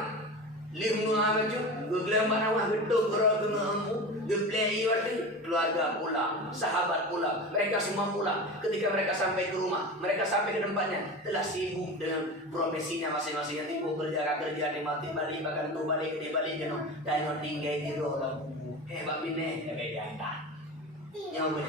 Li nu amaju, gegelam mana betul gera kena amu, geplei wati keluarga pulang, sahabat pulang, mereka semua pulang. Ketika mereka sampai ke rumah, mereka sampai ke tempatnya telah sibuk dengan profesinya masing-masing. Yang ibu kerja di mati balik, bahkan tu balik ke balik jeno, dan tinggal di rola bubu. Babine diangkat. Nyawa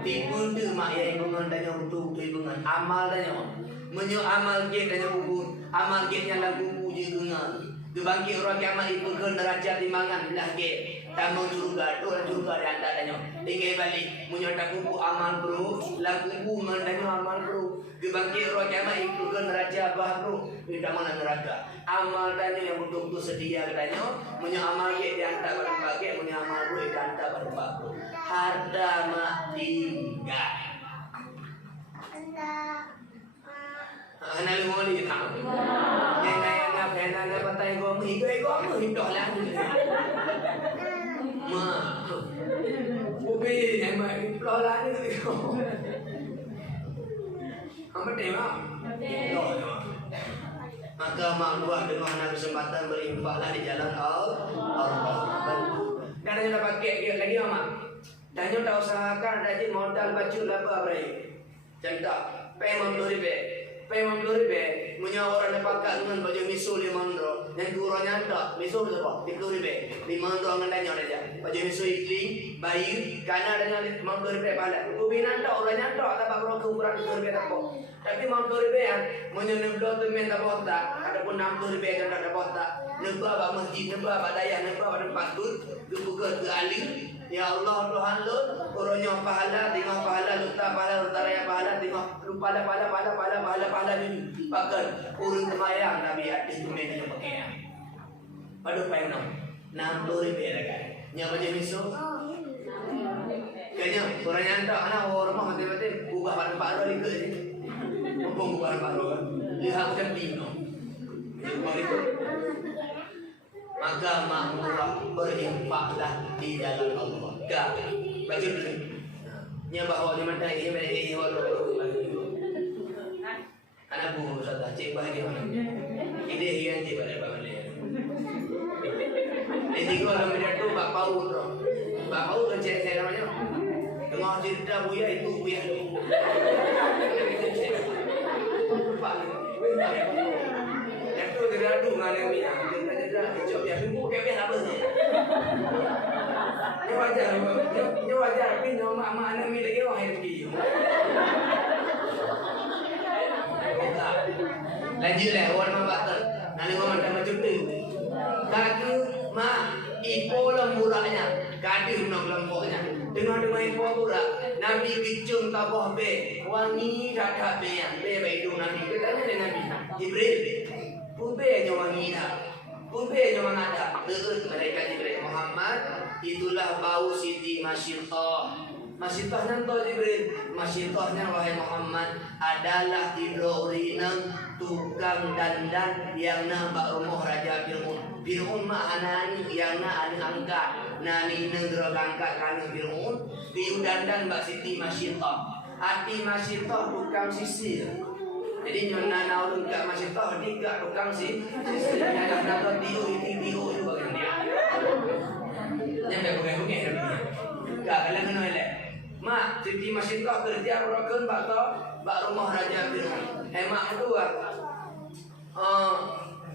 tipu tu mak yang bengan dan yang betul bengan amal dan yang menyo amal ge dan yang bubu amal ge yang lagu bubu je bengan dibangkit orang kiamat itu ke neraka timangan dah ge tamang surga orang surga di antaranya tinggal balik menyo tak bubu amal bro lagu bubu dan amal bro dibangkit orang kiamat itu ke neraka bah bro di mana neraka amal dan yang betul-betul sedia katanya menyo amal ge di antar barang bagi menyo amal bro di antar barang bro harta mak tinggal. Anak lu ni tahu. Yang pernah patai gom hidup lah. Ma, ubi yang mak hidup lah ni. Apa tema? Maka mak buat dengan kesempatan berinfaklah di jalan Allah. Dan yang dapat lagi mak. Dan yang tak usahakan ada je modal baju laba berai. Contoh, payment 20 ribu. Payment 20 ribu, punya orang dapat dengan baju miso 5 mandro. Yang kurang nyata, miso berapa? 10 ribu. 5 mandro ngendanya aja. Baju miso iklim, bayi, karena adanya 50 ribu pahala. Kubinan tak orang nyata, tak perlu ukuran 10 ribu tak apa. Tapi 50 ribu yang punya 60 tu men tak apa. Adapun 60 ribu yang tak dapat tak. Nebak abang masjid, nebak abang dayah, nebak abang tempat tu, dibuka ke alim. Ya Allah Tuhan lu, orangnya pahala, tengok pahala, luta pahala, luta raya pahala, tengok lupa pahala ni. Bahkan urun kemayang Nabi hadis tu main dengan pakaian. Padu pengen 60 ribu kan. Nya baca miso. Kayaknya orang nyanta anak orang mah mati-mati ubah pada Pak Ro ikut je. Mumpung ubah Pak Ro kan. Lihat macam dino. Maka makmurah berinfaklah di jalan Allah. Gak, baju dulu. Nya bahawa di mana ini walau anak bu sudah cek bahagia. Ide hian cek pada bagaimana. Ini kalau melihat tu bak paut, kan cek saya namanya. Tengah cerita buaya itu buaya tu. Itu teradu dengan yang minyak. Cok ya, semua kayak apa sih? Ini wajar, tapi nama mak anak mi lagi orang yang pergi. Lanjutlah orang mabatan. Nanti orang macam tu. Kaki mak ipo lemburanya, kaki nak lemboknya. Dengan ipo burak, Nabi bicung tabah be, wangi dah be yang be hidung Nabi. Katanya dengan Nabi Jibril, ube yang wangi dah. Ube yang mana ada? Terus mereka Jibril Muhammad itulah bau Siti Masyitah. Masyitah nanti Jibril. Masyitahnya wahai Muhammad adalah hidrorinang tukang dandan yang nampak rumah Raja Fir'aun. Fir'aun mah anani yang na ada angkat. Nani negara angkat kana Fir'aun. Diu dandan Mbak Siti Masyitah. Hati Masyitah tukang sisir. Jadi nyona naurun kat Masyitah dia tukang sisir. Yang dapat diu itu bagian dia. Yang dah bukan gak kalang kena elek. Mak, Siti Masyitah kerja rokon bak rumah Raja Fir'aun. Mak tu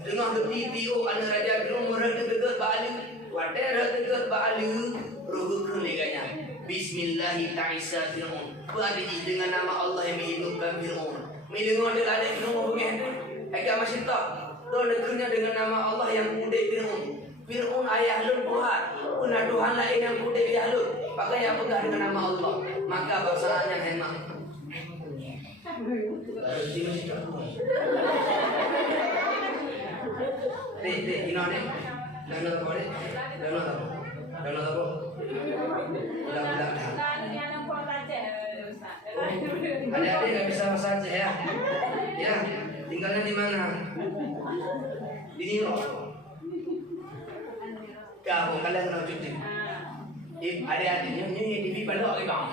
dengan tipu ada Raja Fir'aun mereka dekat balik. Wadah dekat balik rugu keliganya. Bismillahirrahmanirrahim Fir'aun. Berarti dengan nama Allah yang menghidupkan Fir'aun. Mendengar dia ada Fir'aun bukan tu. Agak Masyitah. Tu dekatnya dengan nama Allah yang mudah Fir'aun. Fir'aun ayah lun Tuhan. Puna Tuhan lain yang mudah ayah lun. Pakai yang pegang dengan nama Allah. Maka bahasanya hemat. Dek, ini ni. Lalu apa ni? Lalu apa? Ulang-ulang dah. Adik-adik dah bisa masak saja ya. Ya, tinggalnya di mana? Di Niro. Kamu kalian nak cuti? Adik-adiknya ni TV balok ke bang?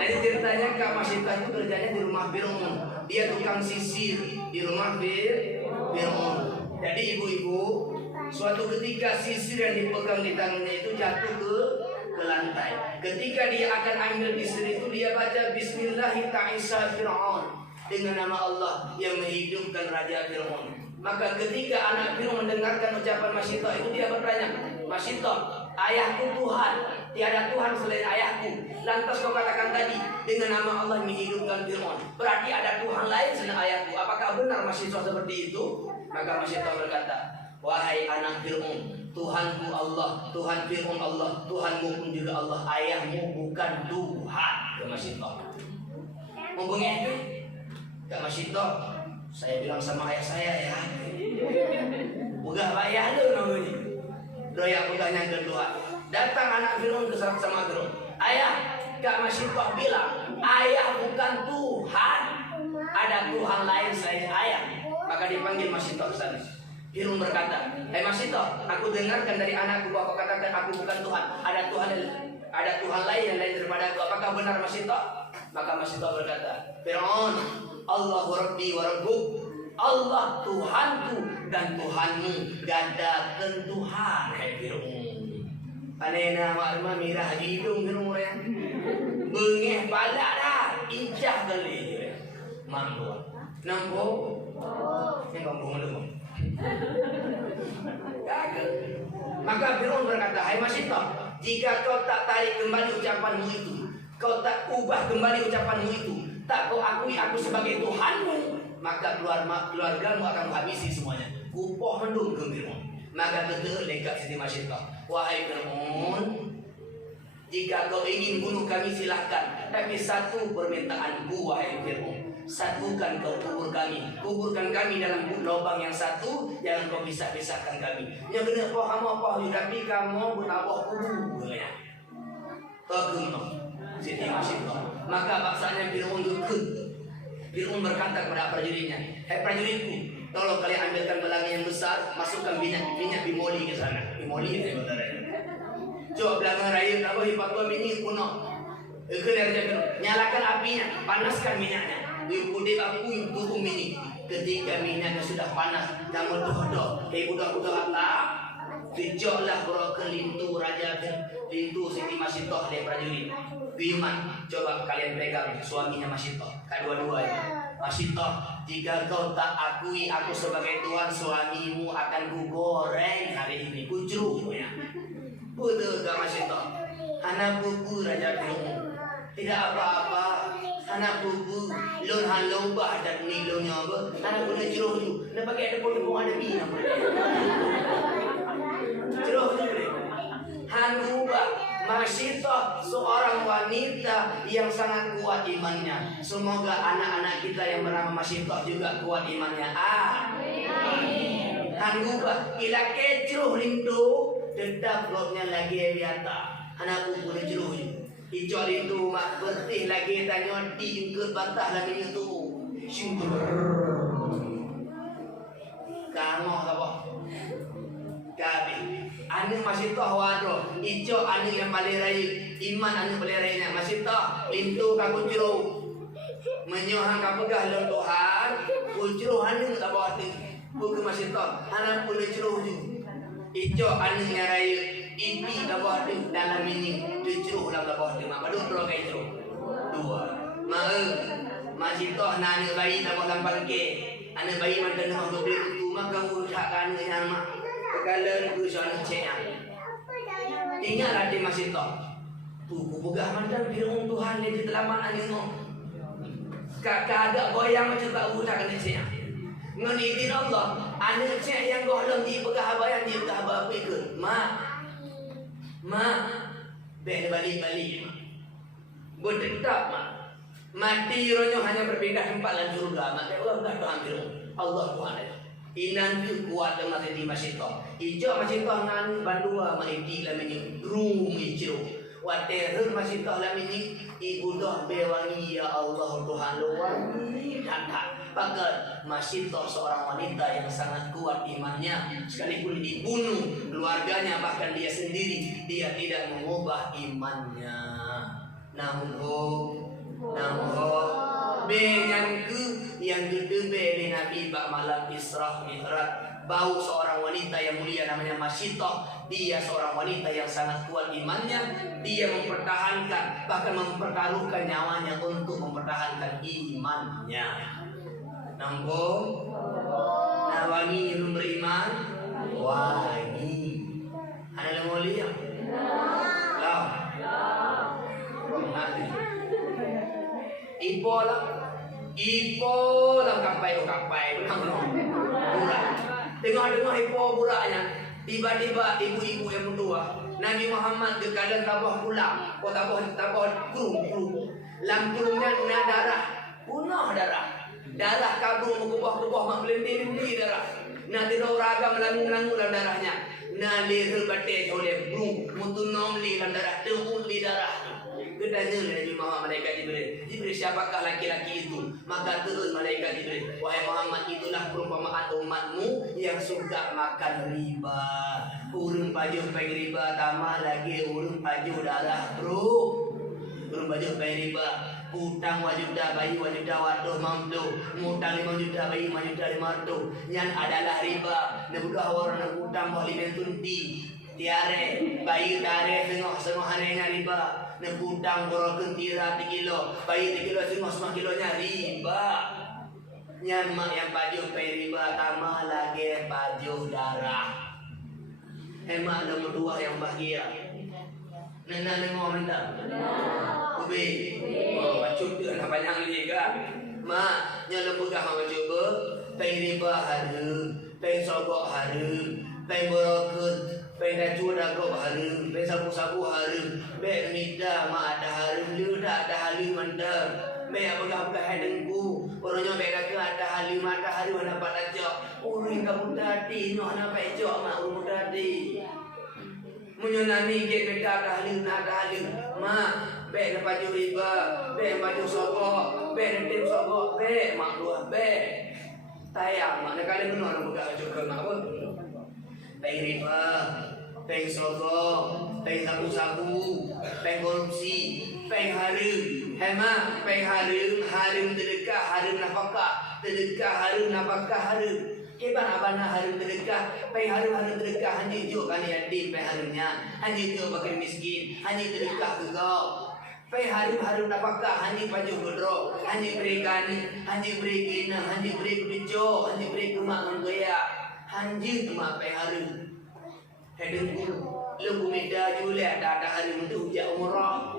Jadi ceritanya Kak Masyitah itu kerjanya di rumah Fir'aun. Dia tukang sisir di rumah Fir'aun. Jadi ibu-ibu, suatu ketika sisir yang dipegang di tangannya itu jatuh ke lantai. Ketika dia akan ambil sisir itu, dia baca Bismillahi ta'isa Fir'aun, dengan nama Allah yang menghidupkan Raja Fir'aun. Maka ketika anak Fir'aun mendengarkan ucapan Masyitah itu, dia bertanya, Masyitah, ayahku Tuhan, tiada Tuhan selain ayahku. Lantas kau katakan tadi dengan nama Allah menghidupkan Fir'aun, berarti ada Tuhan lain selain ayahku. Apakah benar Masyitah seperti itu? Maka Masyitah berkata, wahai anak Fir'aun, Tuhanku Allah, Tuhan Fir'aun Allah, Tuhanmu pun juga Allah. Ayahmu bukan Tuhan. Ke Masyitah ngomongnya itu, Kak Masyitah, saya bilang sama ayah saya ya, bukan ayah lu namanya. Doya bukan yang kedua. Datang anak Fir'aun ke sama Fir'aun. Ayah, Kak Masyitah bilang ayah bukan Tuhan, ada Tuhan lain selain ayah. Maka dipanggil Masyitah ke sana. Fir'aun berkata, hai Masyitah, aku dengarkan dari anakku bahwa kau katakan aku bukan Tuhan, ada Tuhan lain yang lain daripada aku. Apakah benar Masyitah? Maka Masyitah berkata, Fir'aun, Allahu Rabbi wa Rabbuk, Allah Tuhanku dan Tuhanmu, gada Tuhan. Hai Fir'aun, anena makna mirah hidung Fir'aun ya, bengeh pada dah, ijah kali mampu, nampu, yang kampung dulu. Maka Fir'aun berkata, hai Masyitah, jika kau tak tarik kembali ucapanmu itu, kau tak ubah kembali ucapanmu itu, tak kau akui aku sebagai Tuhanmu, maka keluargamu akan menghabisi semuanya. Kupoh mendung ke Fir'aun. Maka betul dekat Siti Masyitah, wahai Fir'aun, jika kau ingin bunuh kami silahkan, tapi satu permintaanku wahai Fir'aun, satukan kau kuburkan kami dalam lubang yang satu, jangan kau pisahkan kami. Yang kena paham apa tapi kamu bertabah kubur ya. Kagum Siti Masyitah. Maka baksanya Fir'aun gekut. Fir'aun berkata kepada prajuritnya, hai prajuritku, tolong kalian ambilkan belangi yang besar, masukkan minyak bimoli ke sana. Bimoli itu saudara. Coba belangi raya apa hipatua minyak kuno. Nyalakan apinya, panaskan minyaknya. Diukudi aku itu minyak. Ketika minyaknya sudah panas, kamu doh, budak-budak Allah, dijoklah bro ke lintu Raja lintu Siti Masyitah dari prajurit. Biman, coba kalian pegang suaminya Masyitah, kedua-duanya. Masyitah, jika kau tak akui aku sebagai Tuhan, suamimu akan kugoreng hari ini, kucruhnya. Betul Kak Masyitah? Anak buku Raja Fir'aun, tidak apa-apa. Anak buku lon halobah dan nilonya apa? Anak buku ceroh tu, nak pakai ada pun ada bina. Ceroh tu deh. Hanubah Masyitah seorang wanita yang sangat kuat imannya. Semoga anak-anak kita yang bernama Masyitah juga kuat imannya. Amin. Hanubah ila kecruh lintu tetap lotnya lagi biata. Anak buku ni ceroh je. Ijol itu mak bertih lagi tanya di ke bantah lagi itu. Syukur. Kamu apa? Kabe. Anu Masyitah wado. Ijo anu yang paling raya. Iman anu paling raya. Masyitah lintu kaku jero. Menyohang kapegah lon Tuhan. Kujero anu tak bawa hati. Buku Masyitah. Anak pun jero je. Ijo anu yang raya. Ipi bawah tu dalam ini tujuh dalam bawah tu mak padu berapa itu dua Masyitah nani bayi dalam lampangke ane bayi mantan mau beli tu maka usahakan yang mak kekalan ku sana ceknya tinggallah di Masyitah tu kubugah mantan Fir'aun Tuhan dia terlamat ane ngo kakak ada goyang macam tak usahakan ceknya ngon izin Allah ane cek yang gohlong di begah bayang di begah apa ikut mak balik bertetap mati ronyo hanya berpindah tempat dan surga maka Allah dah ambil Allah Tuhan inan tu kuat dengan Siti Masyitah ijo Masyitah ngan bandua maiti lamini rum ijo water Masyitah lamini ibu dah bewangi ya Allah Tuhan luwangi kata Maka Masyitah seorang wanita yang sangat kuat imannya, sekalipun dibunuh keluarganya bahkan dia sendiri, dia tidak mengubah imannya. Namun Nampak B yang kedua B Nabi bak malam Isra Mi'raj. Bau seorang wanita yang mulia namanya Masyitah. Dia seorang wanita yang sangat kuat imannya. Dia mempertahankan, bahkan mempertaruhkan nyawanya untuk mempertahankan imannya. Nampak? Nah, wangi belum beriman. Wangi. Ada mulia. Lah. Nanti. Ipo lah kapai. Burak. Tengok ipo buraknya. Tiba-tiba ibu-ibu yang berdua. Nabi Muhammad ke keadaan tabah pulang. Kau tabah kurung. Lampunya nak darah. Punah darah. Darah kabur mengubah-ubah mak belindi darah. Nah tidak ragam melangung dalam darahnya. Nah liril batik oleh brum mutu nomli dalam darah tehun di darah. Kedanya Nabi Muhammad malaikat Jibril, siapakah laki-laki itu? Maka turun malaikat Jibril, wahai Muhammad, itulah perumpamaan umatmu yang suka makan riba. Urun pajuh peng riba, tambah lagi urun pajuh darah bro. Urun pajuh peng riba, utang wajuda bayi wajuda waduh mampu, ngutang 5 juta bayi 5 juta 500. Yang adalah riba. Nebudah orang utang boleh mentunti. Tiare bayi tare sengok harinya riba. Nebutang borokun tira 3 kilo, bayi 3 kilo semua kilonya riba. Yang mak yang pajuh pay riba, tambah lagi pajuh darah. Emak nomor 2 yang bahagia. Nena nengok minta. Ubi. Oh, macam tu anak panjang ni kan. Mak, yang lembuga hang cuba, pay riba haru, pay sogok haru, pay borokun. Pengen dagok harum, pengen sabu-sabu harum, bek mida mak ada harum, lu dah ada harum mandar, bek apa hadengku, orangnya bek ada harum dapat aja, orang kamu tadi, no anak bek jok mak orang tadi, menyonami get bek ada harum, mak bek dapat riba, bek baju sogok, bek tim sogok, bek mak dua bek, tayang mak nak kalian benar nak buka juga mak pun. Peng riba, peng sogok, peng sabu-sabu, peng korupsi, peng harum. Hema, peng harum terdekat, harum nafkah, terdekat harum nafkah harum. Abana harum terdekat, peng harum terdekat, hanya juk kan yatim peng harumnya, hanya juk pakai miskin, hanya terdekat ke kau. Peng harum nafkah, hanya baju godro, hanya beri kani, hanya beri kina, hanya beri kudijo, hanya beri kemak menggaya. Hanjir mak pay harum. Hadengku lu kumida jule ada harum tu hujak umrah.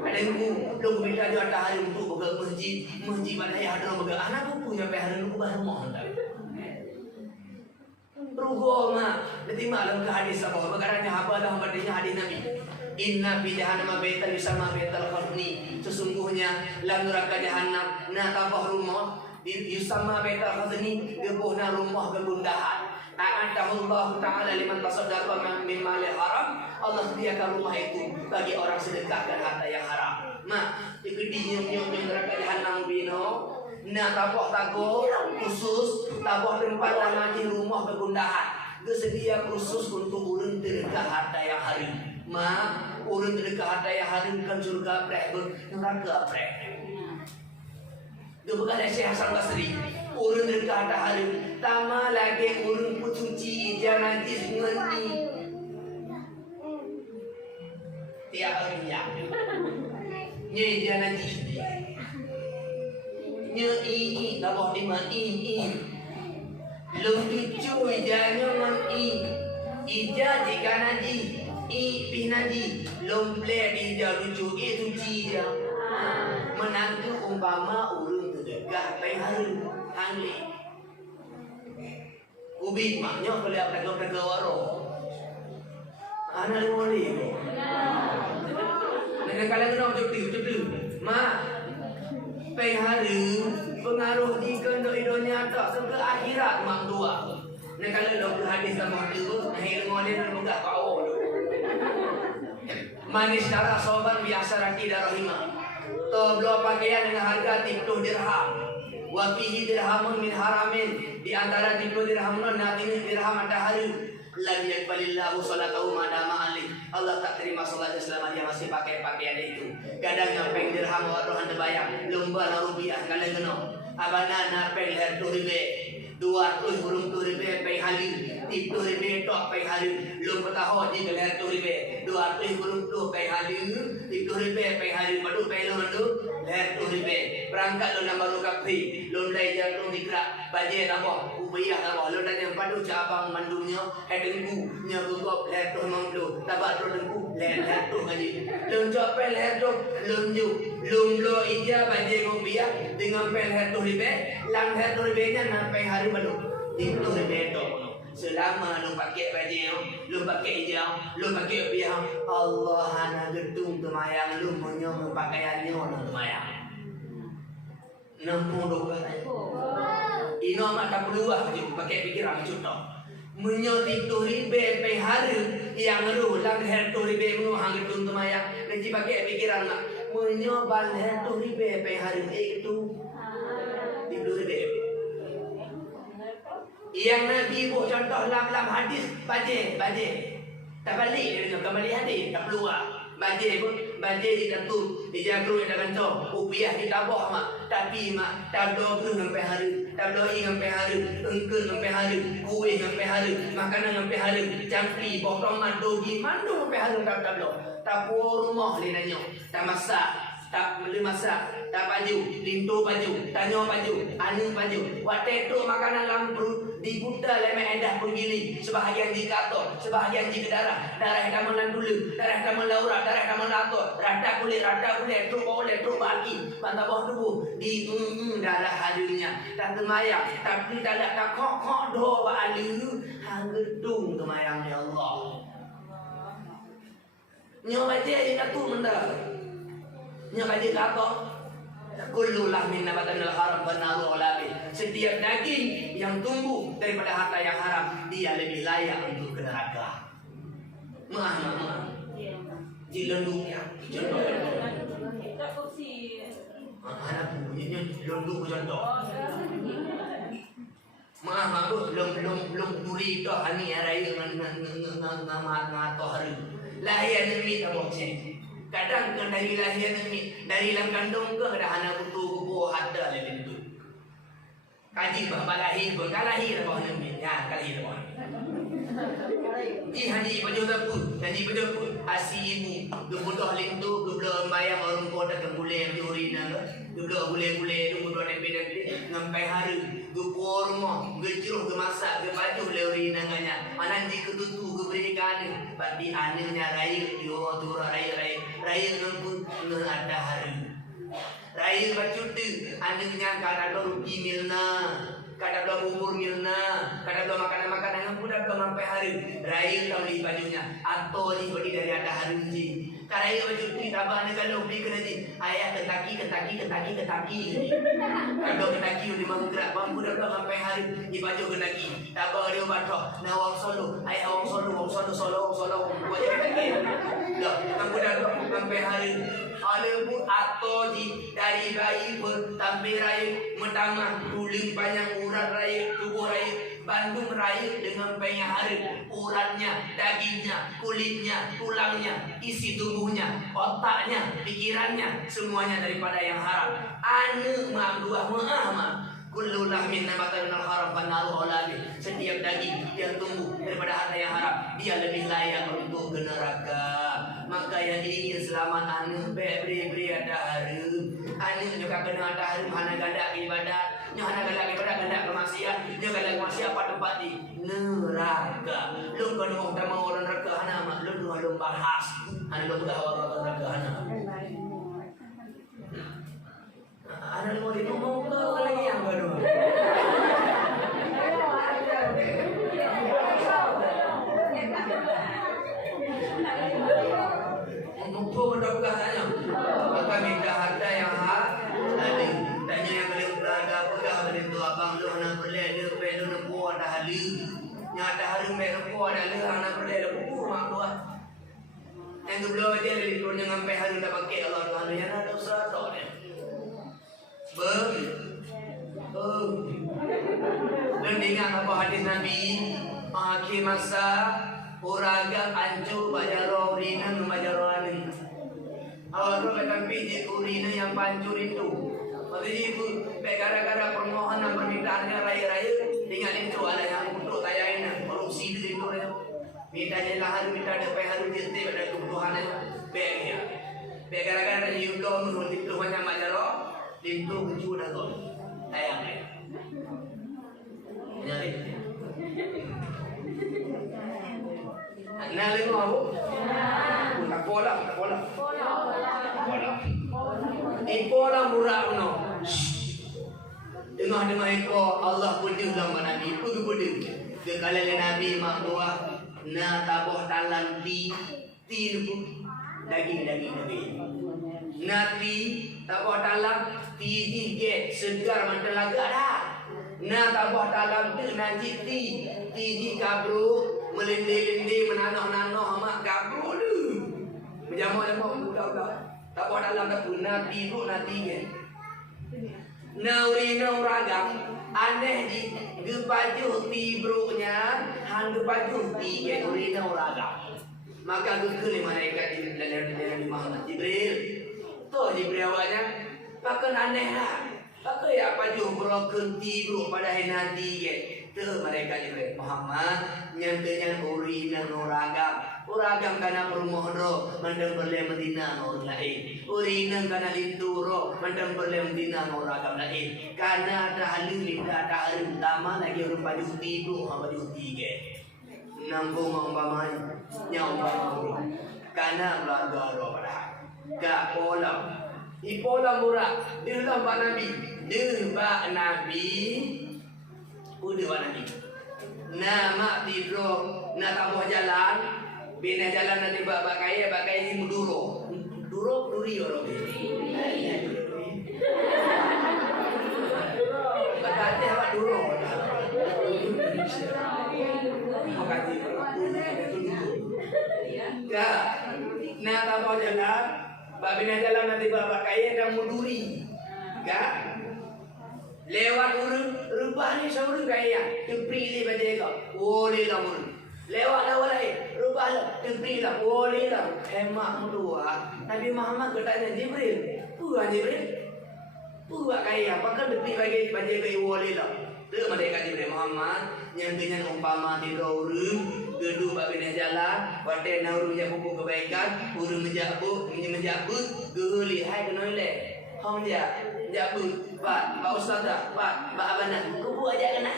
Hadengku lu kumida ju ada harum tu baga masjid pada ada baga anak punya pay harum ku baru mohon tak. Rugo mak nanti malam ke hadis apa perkaranya apa dah hadisnya hadis Nabi. Inna fi jahannam baitan yusama baital khafni. Sesungguhnya dalam neraka jahanam na tabah rumah yusama baital khafni, gebuhna rumah kegundahan. A'adahullahu ta'ala liman tasaddaqa min malil haram. Allah sediakan rumah itu bagi orang sedekahkan harta yang haram. Mak, ikut nyum neraka jahanam bino. Na tabah tago khusus, tabah tempat ngaji rumah kegundahan. Sedia khusus untuk urun terdekat harta yang haram. Mak, urun terdekat harta yang haram kan surga preh, neraka preh. Dia bukan Syekh Hasan Basri. Urun dekat ada harum, tama lagi urun pucuci ija najis ngerti. Tiap hari ya. Nye ija najis. Nye i tabah lima i. Lung tuju ijanya ngan i. Ija jika najis, i pih najis. Lung plek ija lucu itu cija. Menantu umpama urun terdekat pay harum. Angli ubi maknya boleh apa waro anak lu boleh dengan kalian nak cuti mak pay harum pengaruh di kendok idonya tak sampai akhirat mak tua dengan kalian nak hadis sama tu akhir ngoleh buka kau manis darah soban biasa raki darahima to belo pakaian dengan harga 30 dirham. Wa fihi dirhamun min haramin, di antara 30 dirham nanti dirham ada harum. lam yakbalillahu salatahu madama alih. Allah tak terima salatnya selama dia masih pakai pakaian itu. Kadang ngapeng dirham warohan bayang lomba la rupiah kalian kena abana na peng her 2,000 hurung 2,000 peng halin 30,000 tok peng halin lom petaho di keler 2,000 200 hurung tu peng halin 30,000 peng halin padu peng lu her 2,000 berangkat lo nama lu kapi lo lai jalan dikrak baje apa upaya apa lo tanya padu cabang mandungnya hedengku nya gugop her tu mamdu tabat lo dengku her tu ngaji lo jop pel her tu lo ju lo ija baje upaya dengan pel her tu ribe lang her tu ribe nya na peng hari padu itu ribe tok selama lu pakai baju, lu pakai hijau, lu pakai upaya Allah hana gedung temayang lu menyong pakaiannya orang temayang. 60 Ino amat tak perlu je pakai pikiran contoh. Menyo 30,000 pe hari yang ru lang her 2,000 menyo hang gedung temayang. Lagi pakai pikiran mak. Menyo bal her 2,000 pe hari itu 30,000. Yang Nabi buat contoh dalam hadis baje. Tak balik dia dengan kembali hadis, tak perlu baje pun baje dikantum, dijaga dengan cok, upiah ditabah mak. Tapi mak tak ada guru sampai hari, tak ada sampai hari, engkel sampai hari, kuih sampai hari, makanan sampai hari, jampi, potongan dogi, mandu sampai hari tak ada. Tak puas rumah dia nanya, tak masak. Tak beli masak, tak baju, lintu baju, tanyo baju, anu baju. Waktu itu makanan lampu dibuta lemah edah penggili. Sebahagian di kato, sebahagian di darah. Darah kamu dulu, darah kamu laura, darah kamu lato. Rata kulit, truk baki. Mantap bawah tubuh di darah hadirnya. Tak temayang, tapi tak kok doa balik. Hangedung temayang ya Allah. Nyoba je tu mendak. Nya kaji kata kullu lahmin nabatanil haram fanaru alabi. Setiap daging yang tumbuh daripada harta yang haram dia lebih layak untuk ke neraka. Maaf. Jilenduknya. Anak bunyinya lenduk contoh. Maaf belum duri tu hani arai ngato hari. Lahir demi taboceng. Kadang kan dari lahir ni, dari dalam kandung ke ada anak butuh ada lebih tu. Kaji bapak lahir pun, kalau lahir apa ni? Ya, kalau lahir apa? Ji haji baju dapur, asi ibu, kebutuh lintu, kebutuh bayang orang kota kebule juri naga, kebutuh bule, kebutuh nempe, ngampai hari, kebutuh rumah, kejuruh kemasak, kebaju leuri naganya, mana di ketutu keberikan, bagi anilnya rai, yo turah rai nempun ada hari, rai baju tu, anilnya kadang rugi milna. Kadang belum umur milna, kadang belum makanan yang mudah belum sampai hari. Raih tahu di bajunya, atau di body dari ada hari ji. Karai baju tu tabah ni kalau beli kena ji. Ayah ketaki. Kalau ketaki di mangkrak bambu dah belum sampai hari di baju ketaki. Tabah dia batok, nawang solo, ayah wang solo. Buat jadi ketaki. Dah, kamu dah belum sampai hari. Alebu atau di dari bayi bertampil raya mentamah kulit panjang urat raya tubuh raya Bandung raya dengan banyak hari uratnya, dagingnya, kulitnya, tulangnya, isi tubuhnya, otaknya, pikirannya, semuanya daripada yang haram. Anu ma'amduah kullu lahmin nabatan minal haram fanaru alabi. Setiap daging yang tumbuh daripada harta yang haram dia lebih layak untuk ke neraka. Maka yang ingin selamat anu beri ada harum. Anu juga kena ada harum hana gadak ibadat. Nya hana gadak ibadat gadak kemaksiat. Nya gadak kemaksiat pada tempat di neraka. Lu kalau mau sama orang neraka hana mak lu bahas. Hana lu bahas orang neraka hana. Ada mau ngomong ke lagi yang baru. Mumpung dokter tanya, maka minta harta yang ada. Tanya yang boleh berada pegang boleh tu abang lu nak boleh dia perlu nak buat dah halu. Nyata halu mereka buat dah lu anak boleh lu mak buat. Yang belum dia lebih kurang sampai halu dah pakai Allah Tuhan yang ada usaha tu dia. Dan ingat apa hadis Nabi Akhir masa uraga ancu bajaro urina bajaro ani. Awal kata pijit urina yang pancur itu. Waktu itu gara-gara permohonan permintaannya raya-raya dengan itu ada yang untuk tayain korupsi itu minta jelah minta dapat harus jente pada kebutuhannya baiknya. Gara-gara diulang menurut itu banyak bajaro itu kecuali tu ayam. Jadi Nalin mau? Tak pola. Pola murah no. Dengar iko Allah pudi ulama Nabi pudi. Kekalalan Nabi makwa na taboh talan ti daging Nabi. Nabi taboh talan ti ge segar mentelaga dah. Na taboh talan tu najis ti kabru melinde-linde menanoh-nanoh mak kabru tu. Menjamu-jamu budak-budak. Tak buat dalam dapur nanti ke. Nauri ragam aneh di gebaju tibrunya han gebaju tiga nauri ragam. Maka gekeli malaikat di Muhammad Jibril. Tu Jibril awaknya pakai aneh lah. Pakai apa baju broken tibru pada nanti ke. Tu malaikat Jibril Muhammad nyangkanya urina ragam. Uragam kana permohro mandang perle Medina orang lain. Urina kana linturo mandang perle Medina uragam lain. Kana dahalu linda dahalu tama lagi orang baju tibu baju tiga. Nambung umpamanya nyawa kana keluarga pada. Gak pola. Ipola murah. Dia Pak Nabi. Dia Nabi. Udah Pak Nabi. Nama tidur, nak tabuh jalan, bina jalan nanti bakai ini duro duri orang ini. Berkati apa duro? Berkati ya, nak tabuh jalan, bina jalan nanti bakai dan muduri, ya. Lewat rubah ni seorang kaya, tempri le bajega, boleh lah mun. Lewat awalai, rubah lah, tempri lah, boleh lah. Emak mudua, Nabi Muhammad katanya Jibril, buat Jibril, buat kaya, pakai tempri bagi bajega boleh lah. Tu mereka Jibril Muhammad yang dengan umpama di dorong, gedung babinah jalan, wadah naurungnya buku kebaikan, urung menjabut, gehuli hai kenole. Hong dia jabut, Pak Ustazah, Pak Abana, kubu aja kena.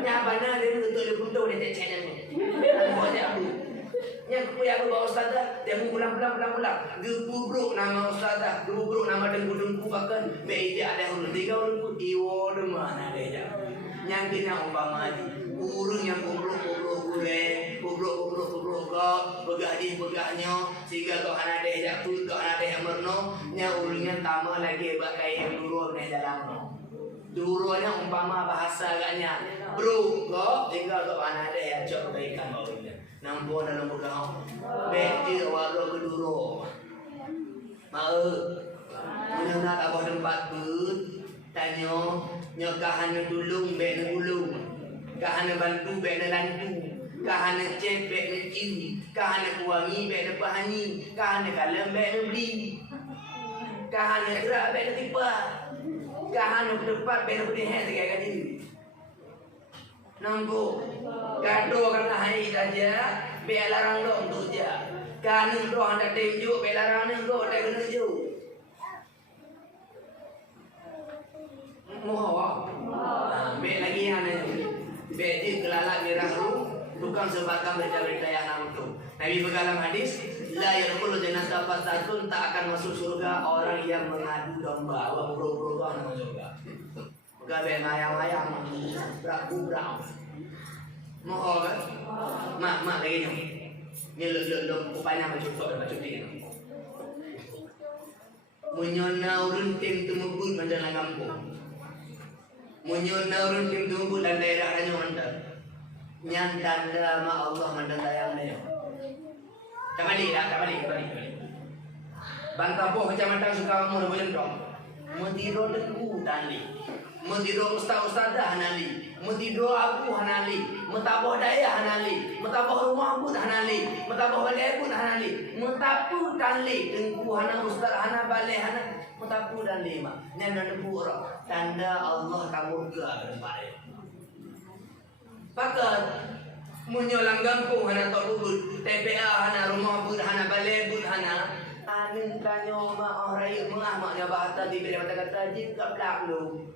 Nya Abana dia betul betul dia cek ni. Kubu aja aku. Nya kubu aku Pak Ustazah, dia pulang. Gebubruk nama Ustazah, gebubruk nama dengku bahkan meja ada huruf 3 huruf iwo de mana dia. Yang kena umpama ni. Urung yang kubruk kau begahnya sehingga kau anak dia jatuh kau anak dia merno nya urungnya tambah lagi bakai yang dulu nih dalam durunya umpama bahasa agaknya bro kau tinggal kau anak dia cok kebaikan urungnya nampu dalam begah beti waro keduro mau menyengat abah tempat but tanya nyokahan dulung bek gulung kahana bantu bek lantu kahana cek bek na cium, kahana kuangi bek na pahani, kahana kalam bek na beli, kahana gerak bek na tipa, kahana berdepat bek na berdehat segala kali. Nampu, kado kata hai saja, bek larang dok untuk je. Kahana dok hendak tenjuk, bek larang ni dok tak kena ju. Muhawa, bek lagi yang ni, bek dia kelalak merah tu. Tukang sebatang berita yang nama itu. Nabi berkalam hadis, la yadkhulu jannata fatatun, tak akan masuk surga orang yang mengadu domba. Wah bro tu nama surga. Gabe mayang-mayang, brak-brak. Mohon kan? Mak lagi ni. Ni lo upaya macam ni. Menyona urunting tumubut mendalam kampung. Menyona urunting tumubut dan daerah hanya mandar. Yang tanda ma Allah mendatayang dia. Tak balik. Bantapur Kecamatan Sukaramo Boleh dong. Mentiro dengku tali, mentiro ustaz-ustazah hanali, mentiro aku hanali, mentaboh daya hanali, mentaboh rumah pun hanali, mentaboh balai pun hanali, mentapu tali dengku hana ustaz hana balai hana mentapu dan lima. Nyana debu orang tanda Allah kamu ke tempat. Pakat menyolang gampung hana tokubut, TPA hana rumah pun hana balai pun hana. Anin kanyo ma orang mengah maknya bahasa di bila kata jika belak lu.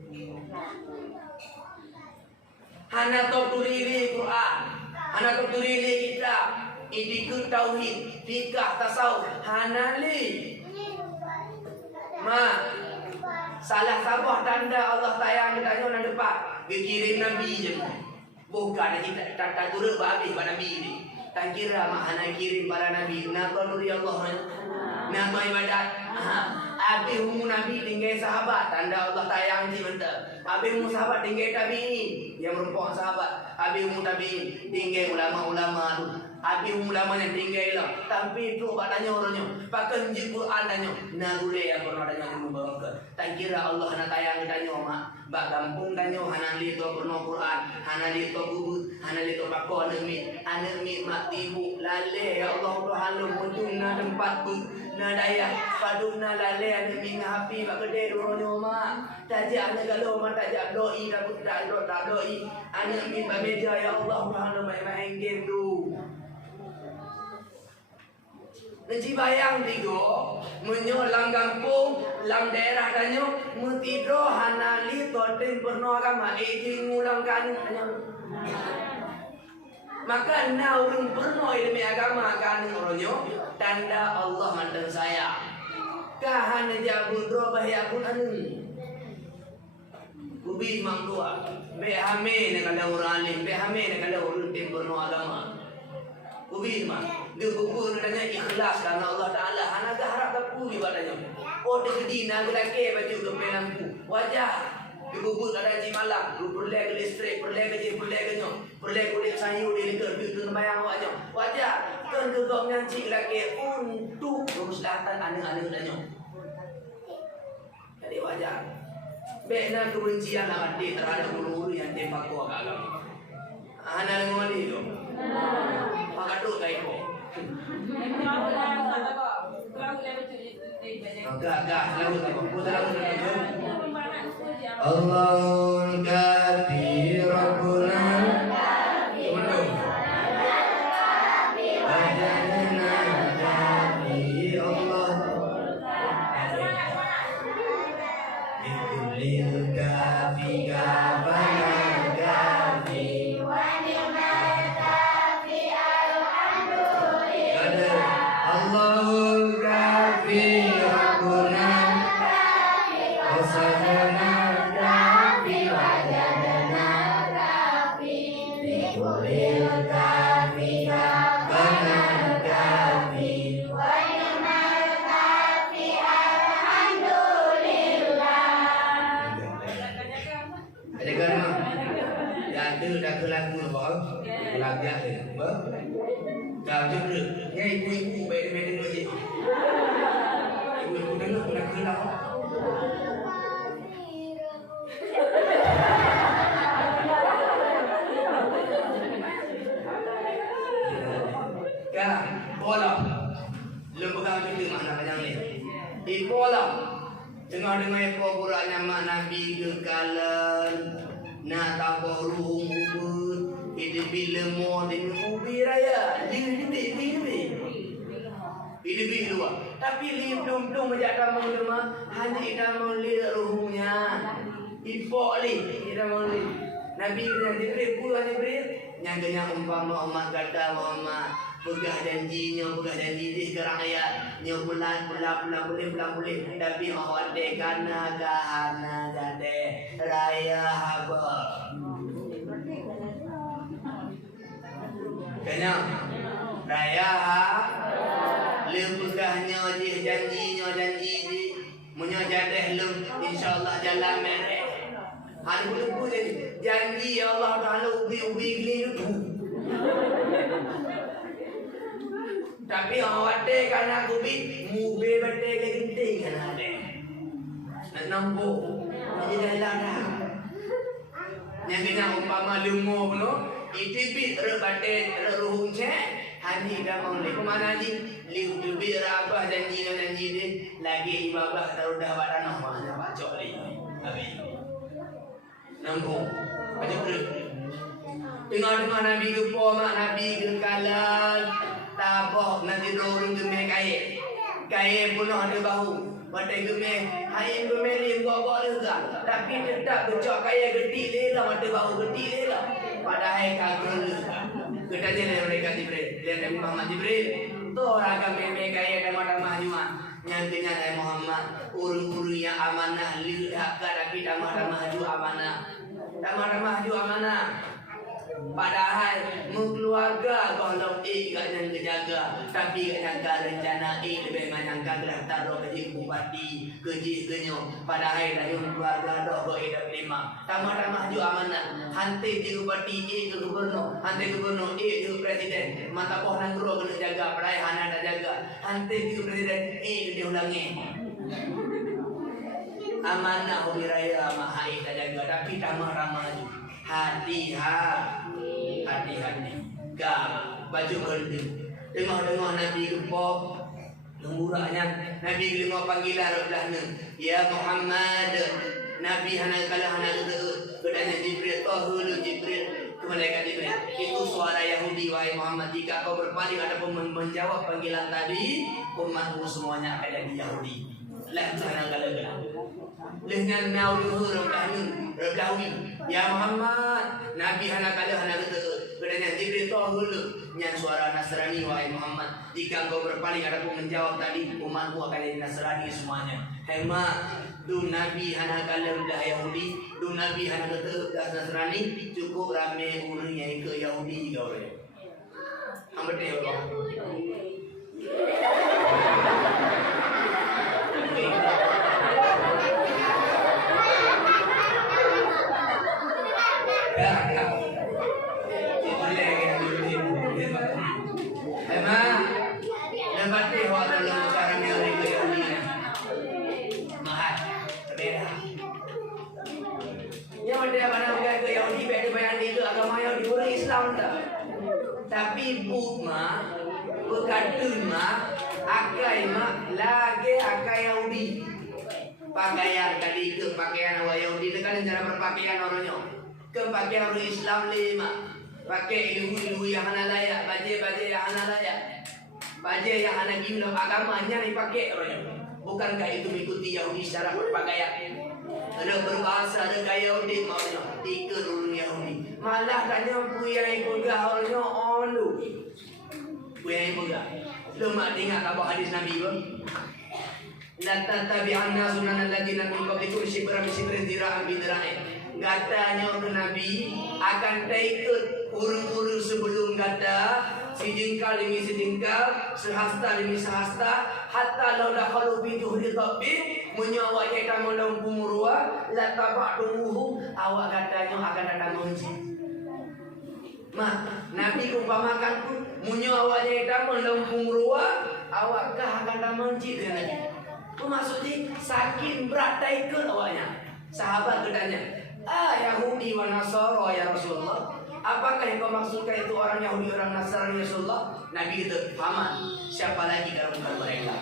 Hana top turili Quran, hana top turili kitab, idikut tauhid, fikah tasawuf, hana li. Ma salah sabah tanda Allah tayang ditanya nak depan, dikirim nabi je. Bukan kita tak turut habis pada nabi ni. Tak kira mak hana kirim para nabi, napa nuri Allah. Nama ibadat. Abi humu Nabi tinggal sahabat. Tanda Allah tayang di mentah. Abi humu sahabat tinggal tabi'in yang merupakan sahabat. Abi humu tabi'in tinggal ulama-ulama tu. Abi humu ulama yang tinggal lah. Tapi tu pak tanya orangnya. Pakai njib Quran tanya. Nagule yang pernah tanya ilmu barokah. Tak kira Allah nak tayang tanya mak. Bak kampung tanya hana li tu pernah Quran. Hana li tu kubut. Hana li tu pakor demi. Anak mi mak tibu. Lale ya Allah tu halum muduna tempat pun. Na daya paduna lale ane minga api bak gede duronyo ma tajak ane galo ma tajak doi dapat tak doi ane min ba meja ya Allah Tuhan mai maenggen tu Nanti bayang tigo menyo lang kampung lang daerah danyo mutido hanali toten perno agama ejing ngulang kan maka na urung perno ilmu agama kan oronyo tanda Allah mandang saya kahana jabun do bahaya pun anu ubi mangdua be hame ne kada orang alim be hame ne kada urung tim perno agama ubi mah dia buku tanya ikhlas karena Allah Taala hana harap tapu ibadahnya oh degedina gelake baju gempelampu wajah dibubut ada di malam, perle ke listrik, perle ke nyo, perle kulit sayur di liker, bikin bayang wajah, kan gegok nyanci lagi untuk kemuslahatan anak-anak danyo. Jadi wajah, bena kebencian lah hati terhadap guru-guru yang tembak kuah agama. Anak dengan ni tu, pakai tu kain ko. Agak, lalu tak putar lalu Allahul kafi Rabbuna Wajadana kafi Allah Bikullil kafi kafana kafi Wa ni'mal kafi alhamdulillah Allahul kafi Rabbuna Wasadana Dah je ni ibu-ibu baik-baik tengok je. Ibu-ibu tengok nak kelang. Kan, bola. Belum pegang cerita mana panjang ni. Di bola. Tengah-tengah ekor buraknya mak Nabi kekalan. Nak tabur ruhum ubud. Itu bila mau dengan ubi raya. Lebih luar. Tapi lium-tum menjadi kamu hanya idam lihat ruhumnya. Ipok idam Nabi dengan Jibril, pulang Jibril. Yang kena umpama umat kata Muhammad. Pegah janji di sekarang ayat. Nya bulan boleh. Tapi awak dekana kahana gade raya haba. Kena raya lepegahnya janjinya munya jadah lem insyaallah jalan merek ada lupa janji ya Allah Taala ubi geli itu tapi awak dek kana ubi mube bete ke genting kana dek Nampu. Jadi dah dah. Yang kena umpama lumo pun, itibit rebatet reruhung cek. Hani dah mengulik ke mana ni? Liu lebih rabah janji dia lagi ibadah taruh dah badan nama dah bacok lagi. Habis. Nampu. Macam tu. Tengah-tengah Nabi gepo mak Nabi kekalan tabok nanti dorong gemeh kaya pun ada bau batai gemeh hai gemeh ni bawa juga tapi tetap becok kaya getik lela mata bau getik lela padahal kagul ketanya dari mereka Jibril dari Nabi Muhammad Jibril tu orang kami kaya dan mata jua yang kena Nabi Muhammad uru-uru yang amanah lihat tapi damah-damah ju amanah damah-damah ju amanah. Padahal keluarga kalau gak yang kejaga tapi gak nyangka rencana lebih menyangka gelah taruh kerja bupati kerja genyo padahal dayung keluarga dah dah lima tamah-tamah ju amanah hanti di bupati ke gubernur hanti gubernur ke presiden mata poh nang guru kena jaga padahal hana dah jaga hanti di presiden ke diulangi amanah wiraya mahai dah jaga tapi tamah-tamah ju hati-hati gam baju kerja dengar Nabi gempok lemburaknya Nabi gelima panggilan belah ya Muhammad Nabi hana kalah hana gedanya Jibril tahulu Jibril ke malaikat Jibril itu suara Yahudi wahai Muhammad jika kau berpaling ataupun menjawab panggilan tadi umatmu semuanya akan jadi Yahudi lah hana kalah dengan nauluhur Rabdawi ya Muhammad Nabi hana kala hana gedanya Jibril tahulu nyan suara Nasrani wahai Muhammad jika engkau berpaling ataupun menjawab tadi umatmu akan jadi Nasrani semuanya hema du Nabi hana kala dah Yahudi du Nabi hana dah Nasrani cukup rame urang yang ke Yahudi juga boleh ambete Allah tapi bukma bekadun mah akai mah lagi akai Yahudi pakaian tadi ke pakaian orang Yahudi itu kan cara berpakaian orangnya ke pakaian orang Islam lima pakai ilmu yang hana layak baju yang hana layak baju yang hana gimana agamanya dipakai orangnya bukankah itu mengikuti Yahudi secara berpakaian ada berbahasa ada gaya Yahudi maunya tiga orang Yahudi malah tanya puyai pegah orangnya ondu puyai pegah lemak dengar kabar hadis Nabi pun la tattabi'anna sunan alladziina min qablikum shibran bi shibrin dira'an bi dira'in katanya ke Nabi akan ikut urung-urung sebelum kata sejengkal demi sejengkal sehasta demi sehasta hatta law dakhalu fi juhri dhabbi menyawanya kamu dalam pumurua la taba'tumuhu awak katanya akan datang menji mak Nabi umpamakan pun menyawanya kamu dalam pumurua awakkah akan datang menji dengan itu maksudnya saking berat ikut awaknya sahabat bertanya Yahudi wa Nasara ya Rasulullah apakah yang kau maksudkan itu orang Yahudi orang Nasrani Rasulullah Nabi kata paman siapa lagi kalau bukan mereka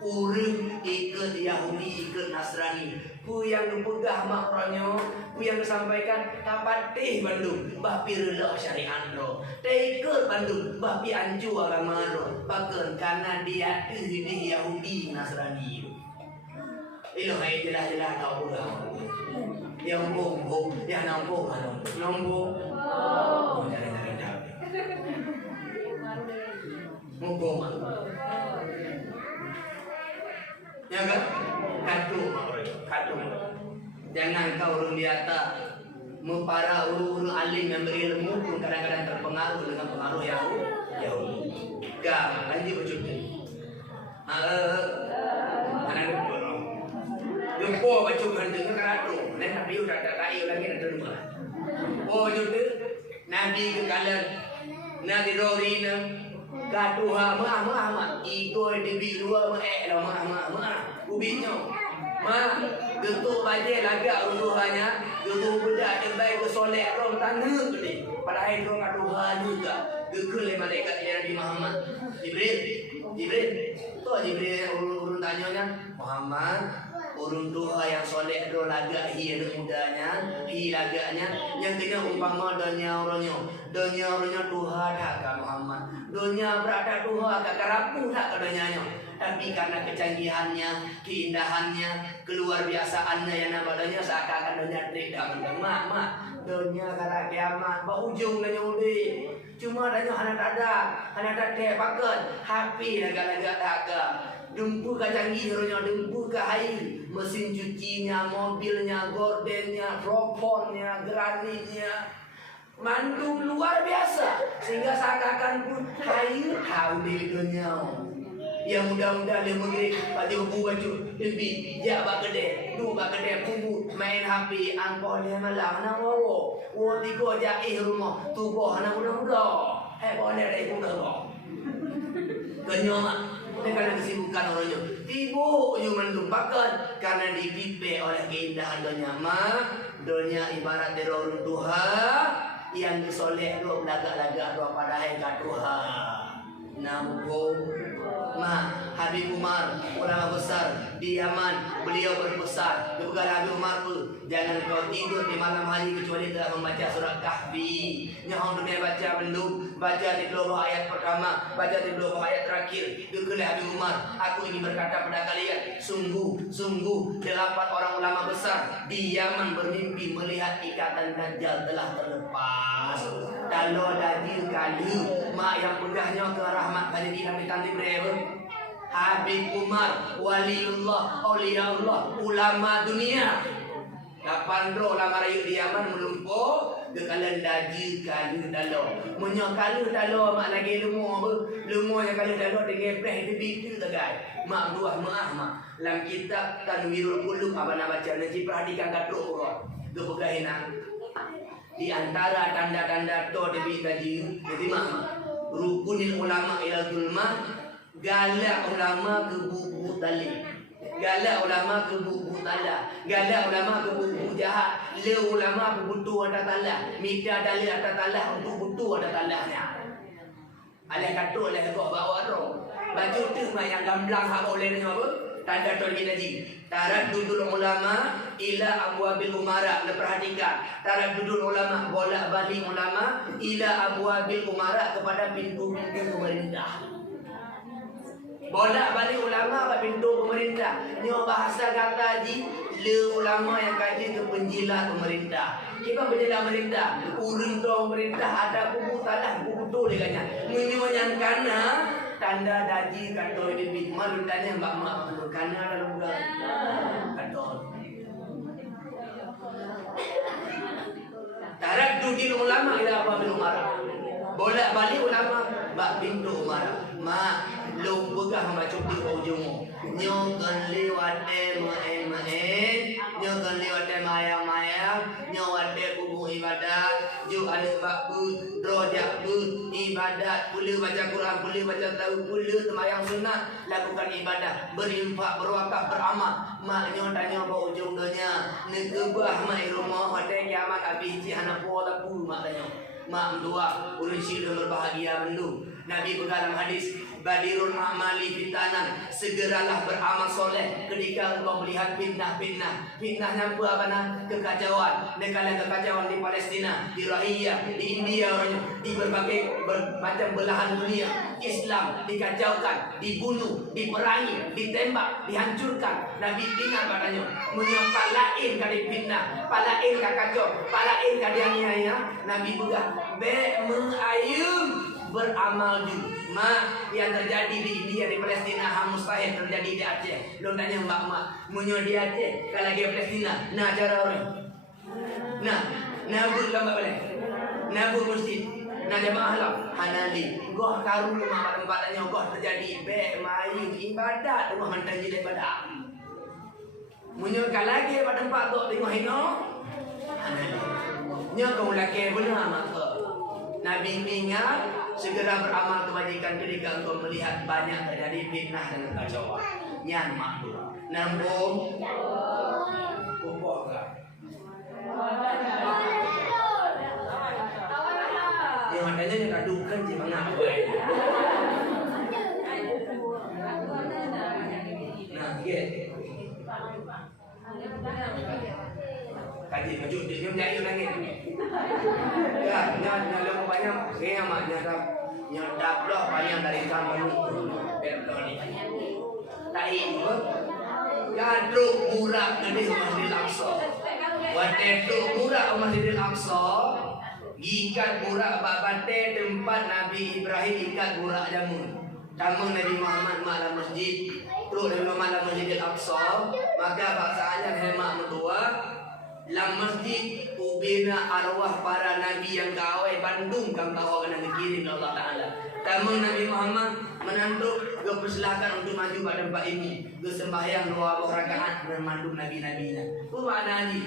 urang ikut Yahudi ikut Nasrani ku yang dipegah makronya ku yang disampaikan tapatih Bandung bah pirlah syariat ro ikut Bandung bah pi anju agama ro bahkan karena dia di Yahudi Nasrani ilo hai jelas-jelas tahu pula yang bohong yang nombor jangan mumpung ya kan katu jangan kau urung di atas para uru-uru alim yang berilmu pun kadang-kadang terpengaruh dengan pengaruh Yahudi gak lanjut bercuti anak jumpa baca hantu keratu dan Nabi udah tak tahu lagi ada rumah oh itu Nabi ke kalan Nabi Rorina katuha mah iko di biru mah ubinyo mah Getuk bajai lagak runtuhannya. Getuk budak dia baik ke solek roh tanda ke dia. Padahal roh kat Tuhan juga. Gekul malaikat Nabi Muhammad. Jibril. Tu Jibril urun tanyanya, Muhammad, urun doa yang soleh do lagak hi anak mudanya, hi lagaknya yang kena umpama dunia orangnya Tuhan dah ke Muhammad. Dunia berada Tuhan ke kerapu tak ke dunianya. Tapi karena kecanggihannya, keindahannya, keluar biasaannya yang namanya seakan-akan dunia tidak mendengar, mak. Dunia kala kiamat, bau ujung nanya undi. Cuma nanya hana tak pakai HP lagak-lagak tak ke. Dempu ke canggih ronya, dempu ke air, mesin cucinya, mobilnya, gordennya, roponnya, granitnya. Mandu luar biasa sehingga seakan-akan pun air tahu di dunia. Yang mudah-mudah dia mengirim baju lebih jak bak kedai, du bak kedai pubu main HP angkoh dia malam nak wo tiga jai rumah tubuh anak muda-muda. Boleh dah ikut dah. Kenyamak dengan kesibukan orangnya. Tiba je mendumpakan karena dipimpin oleh keindahan dunia mak. Dunia ibarat dari orang Tuhan yang disoleh dua belagak-lagak dua pada hai Tuhan. Namun Habib Umar, ulama besar di Yaman, beliau berpesan kepada Habib Umar tu, jangan kau tidur di malam hari kecuali telah membaca surat Kahfi. Yang dunia baca belum, baca di beberapa ayat pertama, baca di beberapa ayat terakhir. Dikelah Habib Umar, aku ingin berkata pada kalian, sungguh 8 orang ulama besar di Yaman bermimpi melihat ikatan Dajjal telah terlepas. Kalau Dajjal kali mak yang pegahnya ke rahmat kali Nabi Tanti Breve. Habib Umar, waliullah, auliaullah, ulama dunia. 8 ulama rayu di Yaman melumpuh kekalan daji kalu dalo. Munyo kalu dalo mak lagi lumo yang kalu dalo dengan preh di bitu tagai. Mak dua mak. Dalam kitab Tanwirul Qulub apa nak baca nanti perhatikan katuk kau. Tu pegahina. Di antara tanda-tanda to debi gaji jadi mak. Rukunil ulama ila zulmah, galak ulama ke buku tali. Galak ulama ke buku tala, galak ulama ke buku jahat, le ulama ke butuh ada tala, minta dalil ada tala untuk butuh ada talahnya. Alih katuk oleh kau bawa roh. Baju tu yang gamblang hak oleh ni apa? Tanda tu lagi naji. Tarat dudul ulama ila abwabil umara. Perhatikan. Tarat dudul ulama, bolak balik ulama ila abwabil umara kepada pintu-pintu pemerintah. Bolak balik ulama pada pintu pemerintah. Ni bahasa kata haji, le ulama yang kaji ke penjilat pemerintah. Kita penjilat pemerintah, urun tu pemerintah ada kubu tanah, kubu tu dia kata. Menyuanya karena tanda daji kata di malu tanya mak karena dalam bulan. Kata. Tarak dudil ulama ila apa umara. Bolak balik ulama bak pintu umara. Mak lu pegah macam di ujung nyokan lewat nyokan lewat maya nyawat kubu ibadat ju ada bakbu rojak bu ibadat pula baca Quran pula baca tahu pula sembahyang sunat lakukan ibadat berinfak berwakaf beramal maknya tanya apa ujung dunia nekebah mai rumah hotel kiamat habis ji anak puak aku maknanya mak dua urus sila berbahagia bendu Nabi dalam hadis Badirul amali fitanan, segeralah beramal soleh ketika engkau melihat fitnah. Fitnahnya apa nak? Kekacauan. Nekala kekacauan di Palestina, di Rohingya, di India orangnya, di berbagai macam belahan dunia. Islam dikacaukan, dibunuh, diperangi, ditembak, dihancurkan. Nabi ingat padanya, menyepalain kali fitnah, palain kacau, palain kali aniaya. Nabi juga mengayum beramal juga. Yang terjadi di India, di Palestina, mustahil terjadi di Aceh. Lo tanya mak munyo di Aceh, kalau di Palestina, nah cara orang, nabur lama balik, nabur masjid, jamaah lah, hanali, goh karu mak tempatnya goh terjadi, main ibadat, rumah mantan jadi ibadat. Munyo kalau lagi pada tempat tu tengok hino, hanali, nyo kau lagi benar mak. Nabi ingat segera beramal kebajikan ketika engkau melihat banyak terjadi fitnah dan kekacauan. Yang makhluk. Namun makanya yang kadukan je mangap gue. Nah, ye. Kaji maju dia menjadi nangis. Ya, nya banyak kaya maknya nyedap loh banyak dari kamar ni. Tak ibu. Gaduk murah gede Masjidil Aqsa. Wadeduk murah Masjidil Aqsa. Ikat murah bate tempat Nabi Ibrahim ikat murah jamun. Tamu Nabi Muhammad malam masjid. Terus Nabi Muhammad malam Masjidil Aqsa. Maka baksanya hemat mentua. Lam masjid ubina arwah para nabi yang kawai Bandung kam tahu kena dikirim Allah Taala. Tamu Nabi Muhammad menanduk ke persilakan untuk maju pada tempat ini. Ke sembahyang 2 rakaat dan mandung nabi-nabinya. Apa makna ni?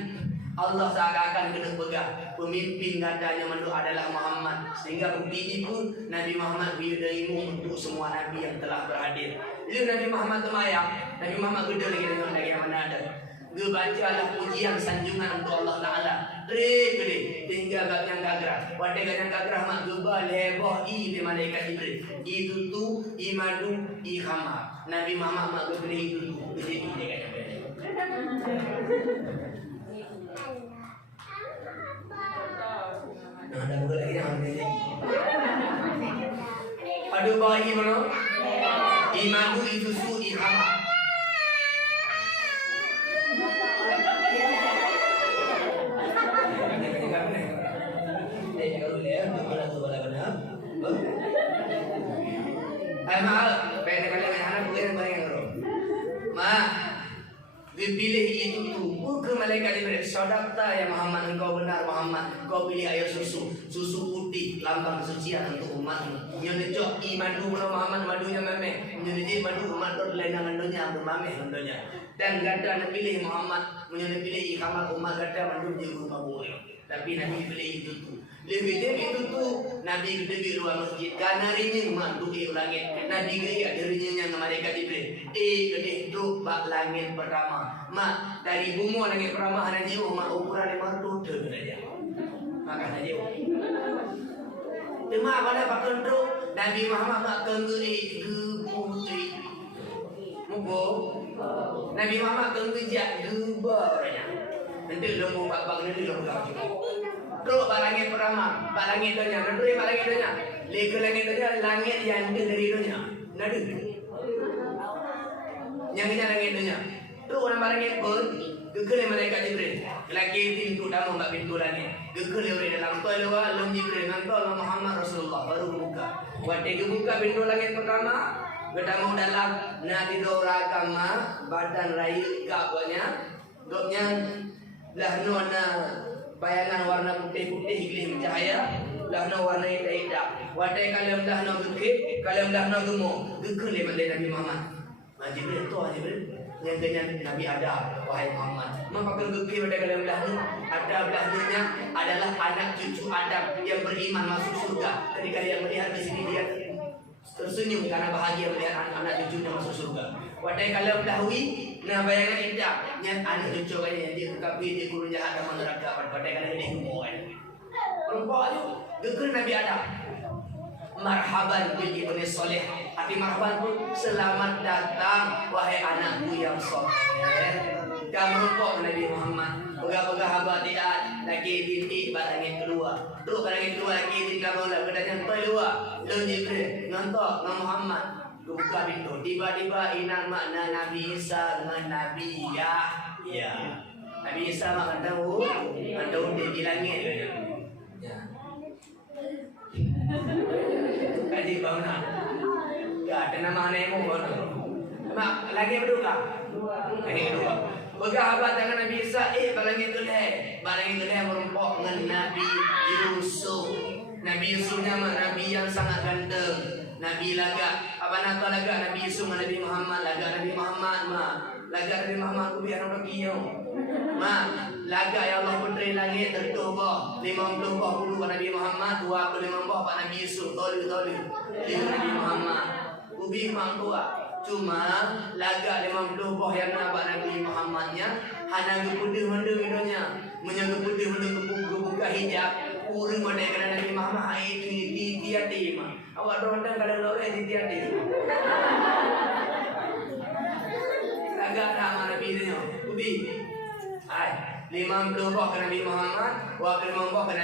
Allah seakan-akan kena pegang pemimpin katanya manduk adalah Muhammad. Sehingga bukti ini pun Nabi Muhammad berimu untuk semua nabi yang telah berhadir. Bila Nabi Muhammad temayang, Nabi Muhammad gede lagi dengan lagi yang mana ada. Dia bacalah pujian sanjungan untuk Allah Ta'ala. Gede tinggal kat yang gagrah. Pada kat yang gagrah mak gebal heboh di malaikat Jibril. Itu tu imadu ikhama. Nabi Muhammad mak gede itu tu. Gede dia kata. Nah, ada buku lagi yang ada. Ada bayi mana? Imadu itu tu ikhama. Mahal, pengen kalian anak bukan barang ro. Ma, dipilih itu tu, bukan malaikat Jibril. Sadaqta ya Muhammad, engkau benar Muhammad. Kau pilih air susu putih, lambang kesucian untuk umatmu. Yang necok imadu Muhammad madunya memeh. Menjadi madu umat dor lain nandonya bermameh nandonya. Dan gada nak pilih Muhammad, menjadi pilih ikhamat umat gada madu di rumah boleh. Tapi Nabi pilih itu tu. Lebih dari itu tu Nabi gede luar masjid. Karena ringin mantu di langit. Nabi gede ada ringin yang malaikat Jibril. Gede tu bak langit pertama. Mak dari bumi langit pertama ada jauh mak ukuran 500 saja. Maka ada jauh. Tema pada pakai tu Nabi Muhammad mak kengeri putri. Mugo. Nabi Muhammad kengejak gebarnya. Nanti lembu bak nanti lembu kau. Terus langit pertama, langit dunia, kedua langit dunia. Lagi langit dunia, langit yang dari dunia. Nadu. Yang ini langit dunia. Terus orang langit pun, gegel malaikat Jibril. Lagi pintu dalam mbak pintu langit. Gegel orang dalam toilet lalu Jibril ngantor Muhammad Rasulullah baru buka. Waktu buka pintu langit pertama, ketemu dalam nadi agama badan rayu kabanya, doknya lah nona bayangan warna putih-putih iklim cahaya lahna warna hitam. Wadai kalam lahna bukit, kalam lahna gemuk. Gegel Nabi Muhammad. Jibril tu Jibril yang dengan Nabi Adam wahai Muhammad. Maka gegel pada kalam lahna Adam lahnanya adalah anak cucu Adam yang beriman masuk surga. Ketika dia melihat di sini dia tersenyum karena bahagia melihat anak cucunya masuk surga. Wadai kalam lahwi nah bayangan indah yang anak cucu kaya dia tapi dia guru jahat dan neraka pada kala ini humor. Perempuan itu gegel Nabi Adam. Marhaban bil ibni soleh. Arti marhaban itu selamat datang wahai anakku yang soleh. Kamu rupok Nabi Muhammad. Pegah-pegah haba tidak lagi binti barangnya kedua. Terus barangnya kedua lagi binti kamu lah kedanya toy luar. Lalu Jibril ngantok dengan Muhammad. Buka pintu. Tiba-tiba inan makna Nabi Isa dengan Nabi Ya. Nabi Isa makan tahu dia di langit. Ya. Kaji bangunan. Ya, ada nama anakmu bangunan. Mak lagi berduka. Lagi kedua. Bergahabat dengan Nabi Isa. Barang itu deh merumpok dengan Nabi Yusuf. Nabi Yusufnya Nabi yang sangat ganteng. Nabi laga, apa nak laga Nabi Yusuf Nabi Muhammad laga Nabi Muhammad laga Nabi Muhammad ku biar orang kiau. Laga ya Allah putri langit tertubuh 50 bah puluh Nabi Muhammad 25 bah Pak Nabi Yusuf toli Nabi Muhammad. Ubi mangkua. Cuma laga 50 bah yang nampak Nabi Muhammadnya hanya gepudih-mendung hidupnya. Menjaga putih-mendung gebuka hijab. Urang pada Nabi Muhammad itu Awak dorang kalau lorek di tiap dia. Agak nama Nabi ni. Ubi. Hai, 50 buah ke Nabi Muhammad, wakil 5 buah ke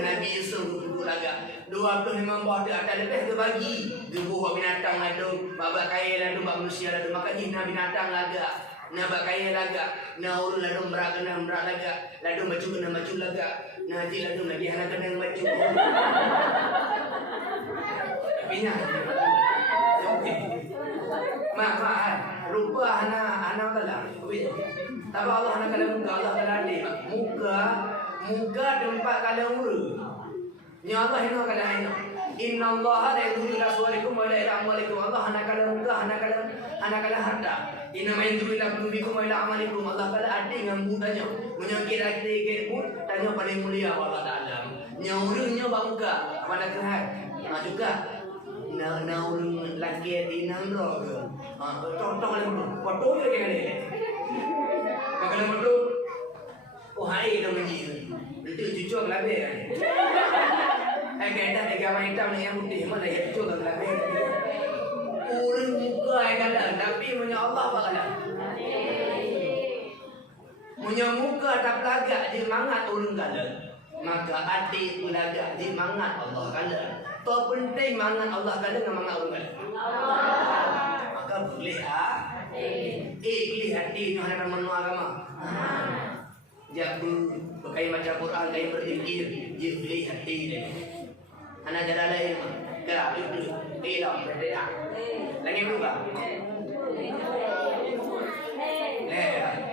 Nabi Yusuf dulu lagak. 25 buah tu ada lebih tu bagi. Dia buah binatang ladu, babak kaya ladu, babak manusia ladu. Maka jina binatang lagak. Na bakaya lagak, na urun ladu merak lagak, ladu maju kena maju lagak, na haji ladu lagi hana kena maju. Tapi nya, okey. Mak, rupa hana kalah. Tapi Allah hana kalah muka, Allah kalah adik. Muka tempat kalah urut. Nya Allah hina kalah hina. Inna Allah la yudhiru ila suwarikum wa la ila amwalikum. Allah hana kalah muka, hana kalah harta. Inna ma yudhiru ila qulubikum wa ila amalikum. Allah kalah adik dengan mudanya. Menyakit hati pun tanya paling mulia Allah Taala. Nya urutnya bangka pada Tuhan. Juga na urut laki di nangro ke. Contoh le foto ke ni. Kalau foto hai dah menji. Itu cucuk labe kan. Agak mai hitam ni yang putih mana ya cucuk labe. Urut muka kadang tapi punya Allah apa kadang. Punya muka tak pelagak di mangat urut kadang. Maka hati pelagak di mangat Allah kadang. Tak penting mangat Allah kadang dengan mangat urut kadang. Maka boleh boleh hati ni hadapan menua agama. Jabu pakai baca Quran, kai berzikir, je beli hati dia. Anak jalan lain mah. Gerak dulu. Hilang berdaya. Lagi berubah.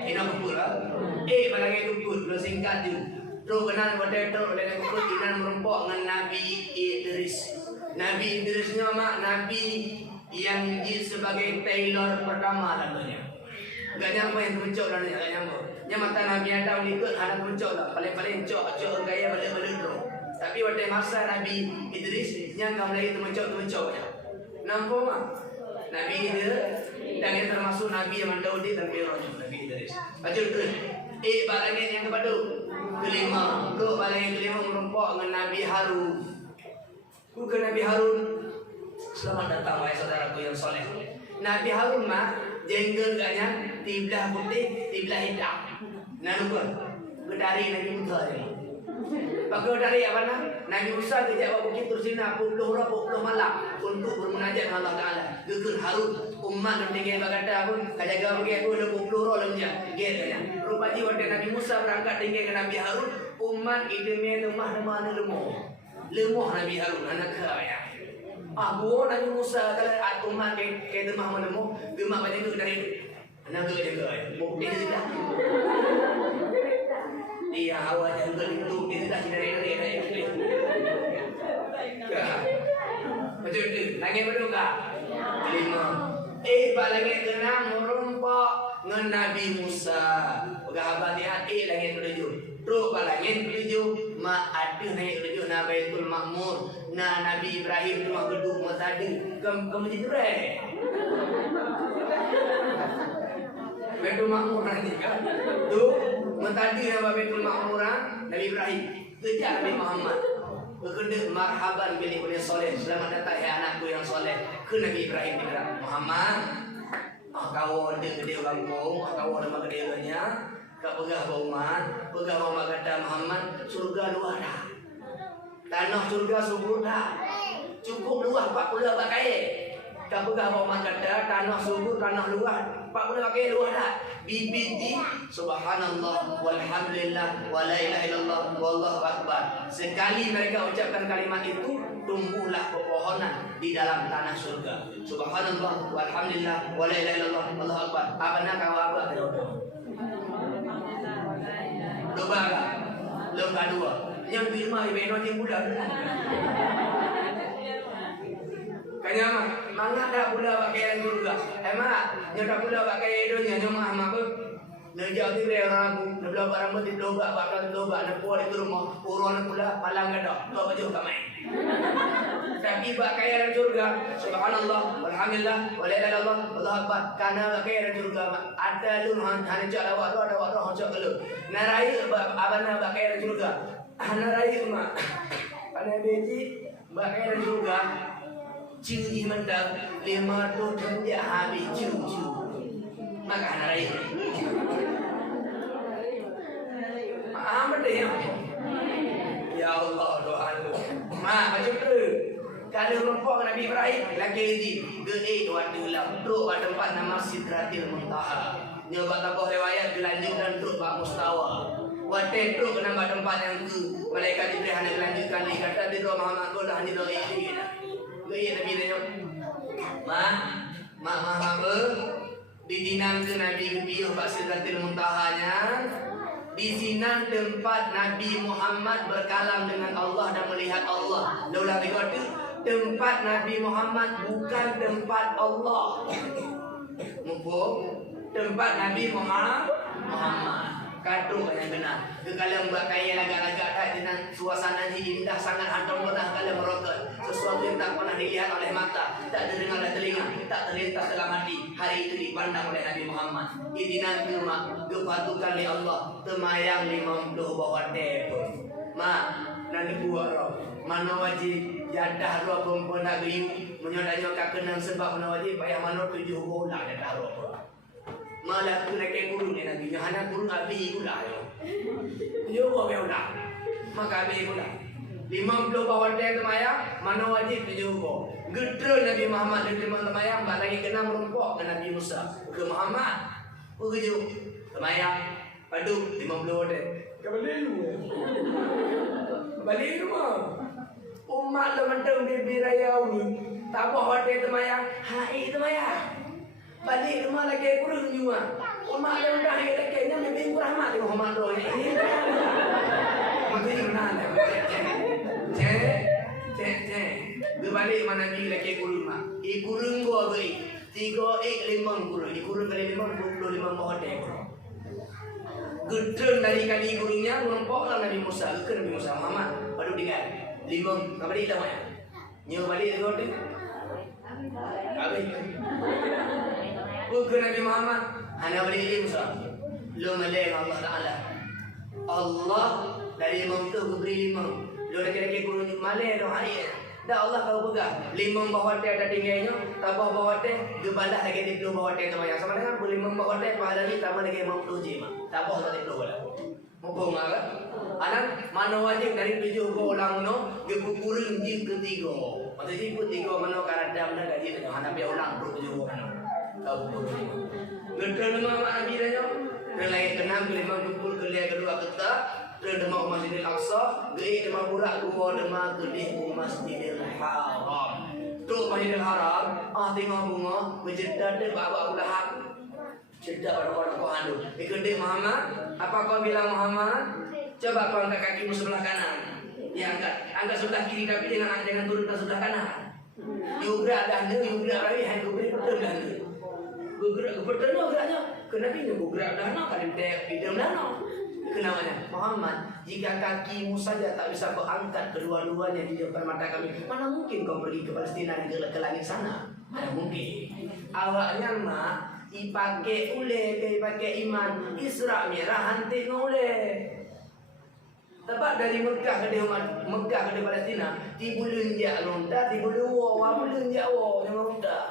Ina kubur lah. Balangnya kubur. Belum singkat tu. Terus kenal pada tu. Lagi kubur. Ina merempok dengan Nabi Idris. Nabi Idrisnya mak Nabi yang sebagai tailor pertama namanya. Gak nyampe yang kemencok dah ni. Gak nyampe. Yang mata Nabi Adam ikut anak kemencok lah. Paling-paling cok gaya balik-balik tu. Tapi pada masa Nabi Idris yang kamu lagi kemencok. Nampak mak? Nabi Idris dan yang termasuk Nabi yang mandau di dan Fir'aun Nabi Idris. Baca tu. Balangan yang kepada kelima. Balangan yang kelima merempok dengan Nabi Harun. Bukan Nabi Harun. Selamat datang wahai saudaraku yang soleh. Nabi Harun mah jenggot gaknya tibelah putih, tibelah hitam. Nah lupa. Kedari Nabi Musa dia. Pakai dari apa nak? Nabi Musa kejap buat bukit Tursina puluh malam untuk bermunajat dengan Allah Taala. Geger Harun umat dan tinggal berkata pun kajaga bagi aku 20 roh lemnya. Gitu. Rupanya waktu Nabi Musa berangkat tinggal ke Nabi Harun, umat itu lemah lemah Nabi Harun anak kaya. Abu Nabi Musa kalau umat ke lemah lemah, gemak banyak tu dari anak kaya. Bukti tidak. Dia awal juga itu kita dah dari. Betul tu. Lagi betul tak? 5. Lagi kena merompak dengan Nabi Musa. Berhabat dia lagi 7. Terus lagi 7 mak ada naik 7 na Baitul Makmur. Na Nabi Ibrahim tu mak gedung mak tadi. Ke Masjid Ibrahim. Baitul Makmur nanti kan. Tu mentadi nama Baitul Makmur Nabi Ibrahim. Kejak Nabi Muhammad. Berkena marhaban bila punya soleh. Selamat datang ya anakku yang soleh. Ke Nabi Ibrahim bila Muhammad. Kau ada gede kampung, kau ada mak gedenya. Kau pegah umat, pegah umat kata Muhammad, surga luar dah. Tanah surga subur dah. Cukup luar 40 pakai. Kau pegah umat kata tanah subur, tanah luar. 40 pakai luar dah. BBT subhanallah walhamdulillah wala ilaha illallah wallahu akbar. Sekali mereka ucapkan kalimat itu, tumbuhlah pepohonan di dalam tanah surga. Subhanallah walhamdulillah wala ilaha illallah wallahu akbar. Apa nak kau apa? Lomba kan? Lomba 2. Yang terima ibu nanti muda. Kanya mah, mangga dah pula pakaian surga. Mak, nyata pula pakai dunia nyamah mak apa? Nerjau tu dia orang nak bela barang mesti doba, bakal doba nak puas di rumah. Urang pula palang gadak. Kau baju kat mai. Tapi pakaian surga, subhanallah, walhamdulillah, wala ilaha illallah, Allahu akbar. Kana pakaian surga ada lu hanya cak awak tu ada awak tu hanya lu. Narai abana pakaian surga. Narai mak. Pada beji pakaian surga Ciu mentang 5 tahun dia habis ciu. Makan raya. Betul ya? Ya Allah doa lu. Macam tu. Kalau rumput Nabi Ibrahim lagi di geik waktu lam duduk pada tempat nama Sidratil Muntaha. Nyoba tabah riwayat dilanjutkan duduk pada mustawa. Waktu duduk nama tempat yang tu malaikat Jibril hendak dilanjutkan lagi kata di rumah Muhammad Allah hanya doa ini. Geik Nabi dia. Mak di dinam tu Nabi kebiuh pada Sidratil Muntahanya. Di sini tempat Nabi Muhammad berkalam dengan Allah dan melihat Allah. Daulah begitu, tempat Nabi Muhammad bukan tempat Allah. Mumpung tempat Nabi Muhammad. Kadu yang benar. Kalau buat kaya lagak-lagak tak dengan suasana ini indah sangat hantar mudah kalau meroket. Sesuatu yang tak pernah dilihat oleh mata, tak terdengar oleh telinga, tak terlintas dalam hati. Hari itu dipandang oleh Nabi Muhammad. Ini nanti mak dipatukan oleh Allah. Temayang 50 bawah depon. Mak nanti buat roh. Mana wajib jadah roh perempuan nak biu menyodanya kakenang sebab mana wajib payah mana 7 bola jadah roh. Malah tu nak guru ni Nabi. Hana guru Nabi pula yo. Yo kau beula. Maka Nabi pula. 50 bawah dia temaya, mana wajib dia hukum. Gedre Nabi Muhammad di temaya, mbak lagi kena merompok ke Nabi Musa. Ke Muhammad. Begitu. Temaya. Padu 50 dia. Balik rumah. Umat lo mentang bibi raya ni. Tak bawa dia temaya. Hai temaya. Balik rumah lagi kurang juga. Umat yang dah lagi ni lebih kurang mak di Muhammad doh. Mesti mana lah. Cek. Berbalik mana ni lagi kurang mak. Kurang gua beri. 3 5 kurang. Kurang kali 5 25 bawah dek. Gedeng dari kali kurangnya merompoklah Nabi Musa ke Nabi Musa Muhammad. Padu tinggal 5 balik dah mak. Nyo balik tu tu. Habis. Bukan Nabi Muhammad. Hanya beri ilmu sah. Lu malai Allah Taala. Allah dari 5 tu beri 5. Lu lagi guru malai doa ni. Dah Allah kau pegang 5 bawah dia ada tingginya, tambah bawah dia, gebalah lagi di 10 bawah dia tu yang sama dengan 5 bawah dia pahala ni tambah lagi 50 je mah. Tambah lagi 10 bola. Mumpung kan? Anak mana wajib dari 7 orang no, dia kurang jin ketiga. Maksudnya pun 3 mana karadam dah gaji dah hana biar ulang 7 orang. Gedeng nama Nabi dah. Relai kenam kelima kumpul kelai kedua kita. Dema Masjidil Aqsa, gei dema burak gua dema gedih Masjidil Haram. Tu Masjidil Haram, tengok bunga, berjeda de bab Lahab. Jeda orang-orang Quran tu. Gedih Muhammad, apa kau bilang Muhammad? Coba kau angkat kakimu sebelah kanan. Ya angkat sebelah kiri tapi jangan turun ke sebelah kanan. Juga dah ni, juga lagi hai gua beri betul dah ni. Bergerak betul no geraknya. Kenapa ni bergerak dah no kalau dia hidup dah no. Kenamanya Muhammad, jika kakimu saja tak bisa kau angkat kedua-duanya di depan mata kami, mana mungkin kau pergi ke Palestina dan ke langit sana? Mana mungkin. Awaknya mak dipakai dipakai iman Isra Mi'raj hantik oleh. Sebab dari Mekah ke Palestina, di bulan dia lontar, di bulan bulan dia yang lontar.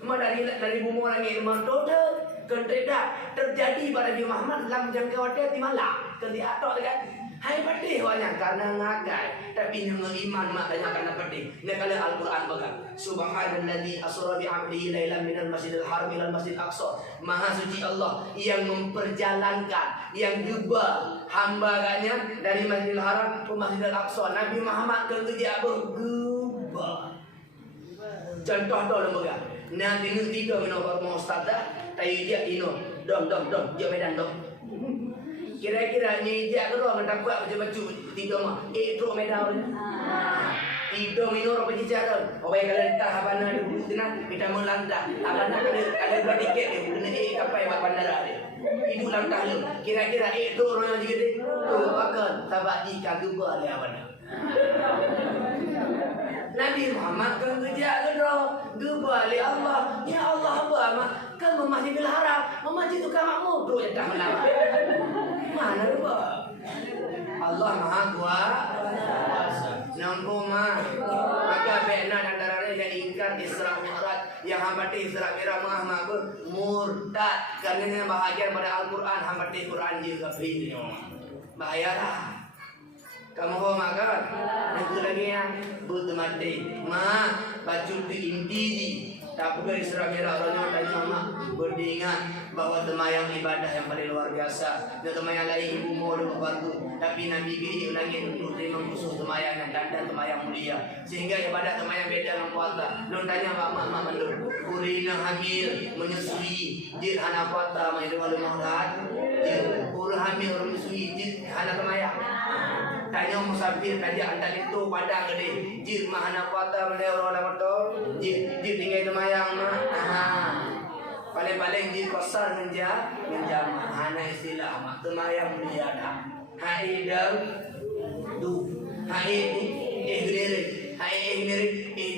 Cuma dari bumi langit total kentedak terjadi pada Nabi Muhammad dalam jangka waktu di malam kendi atok kan hai pedih wanya karena ngagai tapi yang iman mak tanya karena pedih ni kalau Al-Quran pegang subhanalladzi asra bi 'abdihi lailan minal masjidil haram ila masjidil aqsa maha suci Allah yang memperjalankan yang juga hamba-Nya dari Masjidil Haram ke Masjidil Aqsa. Nabi Muhammad kerja bergubah contoh tu lembaga nanti ni tidur minum baru ustaz dah tayi dia ino dom dia medan dom kira-kira ni dia ke ruang tak buat baju tidur mah itu medan tidur minum apa bicara apa yang kalian entah abana ada bulu tenang kita melantah abana ada dua tiket dia kena kapai buat bandara dia ibu lantah lu kira-kira itu orang yang gede tu bakal tabak di kagubah dia abana Nabi Muhammad kan kerja kedua gebali Allah ya Allah apa kan Masjidil Haram Masjid itu kan makmur tu yang dah melawat mana lupa Allah Maha Kuasa nampu mah maka benar antara yang ingkar yang hampati surat kira mah murtad karena bahagian pada Al-Quran hampati Quran juga beliau bahayalah kamu mau makan itu lagi yang butuh mati baca tu inti tak bukan surat kira orangnya tanya mama beringat bahwa temayang ibadah yang paling luar biasa dan temayang lain ibu mau membantu tapi Nabi gini ulangi untuk terima khusus temayang yang tanda temayang mulia sehingga ibadah temayang beda dengan puasa lu tanya mak menurut kurina hamil menyusui dia hana puasa mai dua lumahat dia pura hamil menyusui dia hana temayang tanya musafir kaji antar itu padang gede jir mah hana puasa meleh orang motor jir tinggal temayang mah paling-paling di kosar menjama hana istilah mak temayang mulia dah haidam du haidere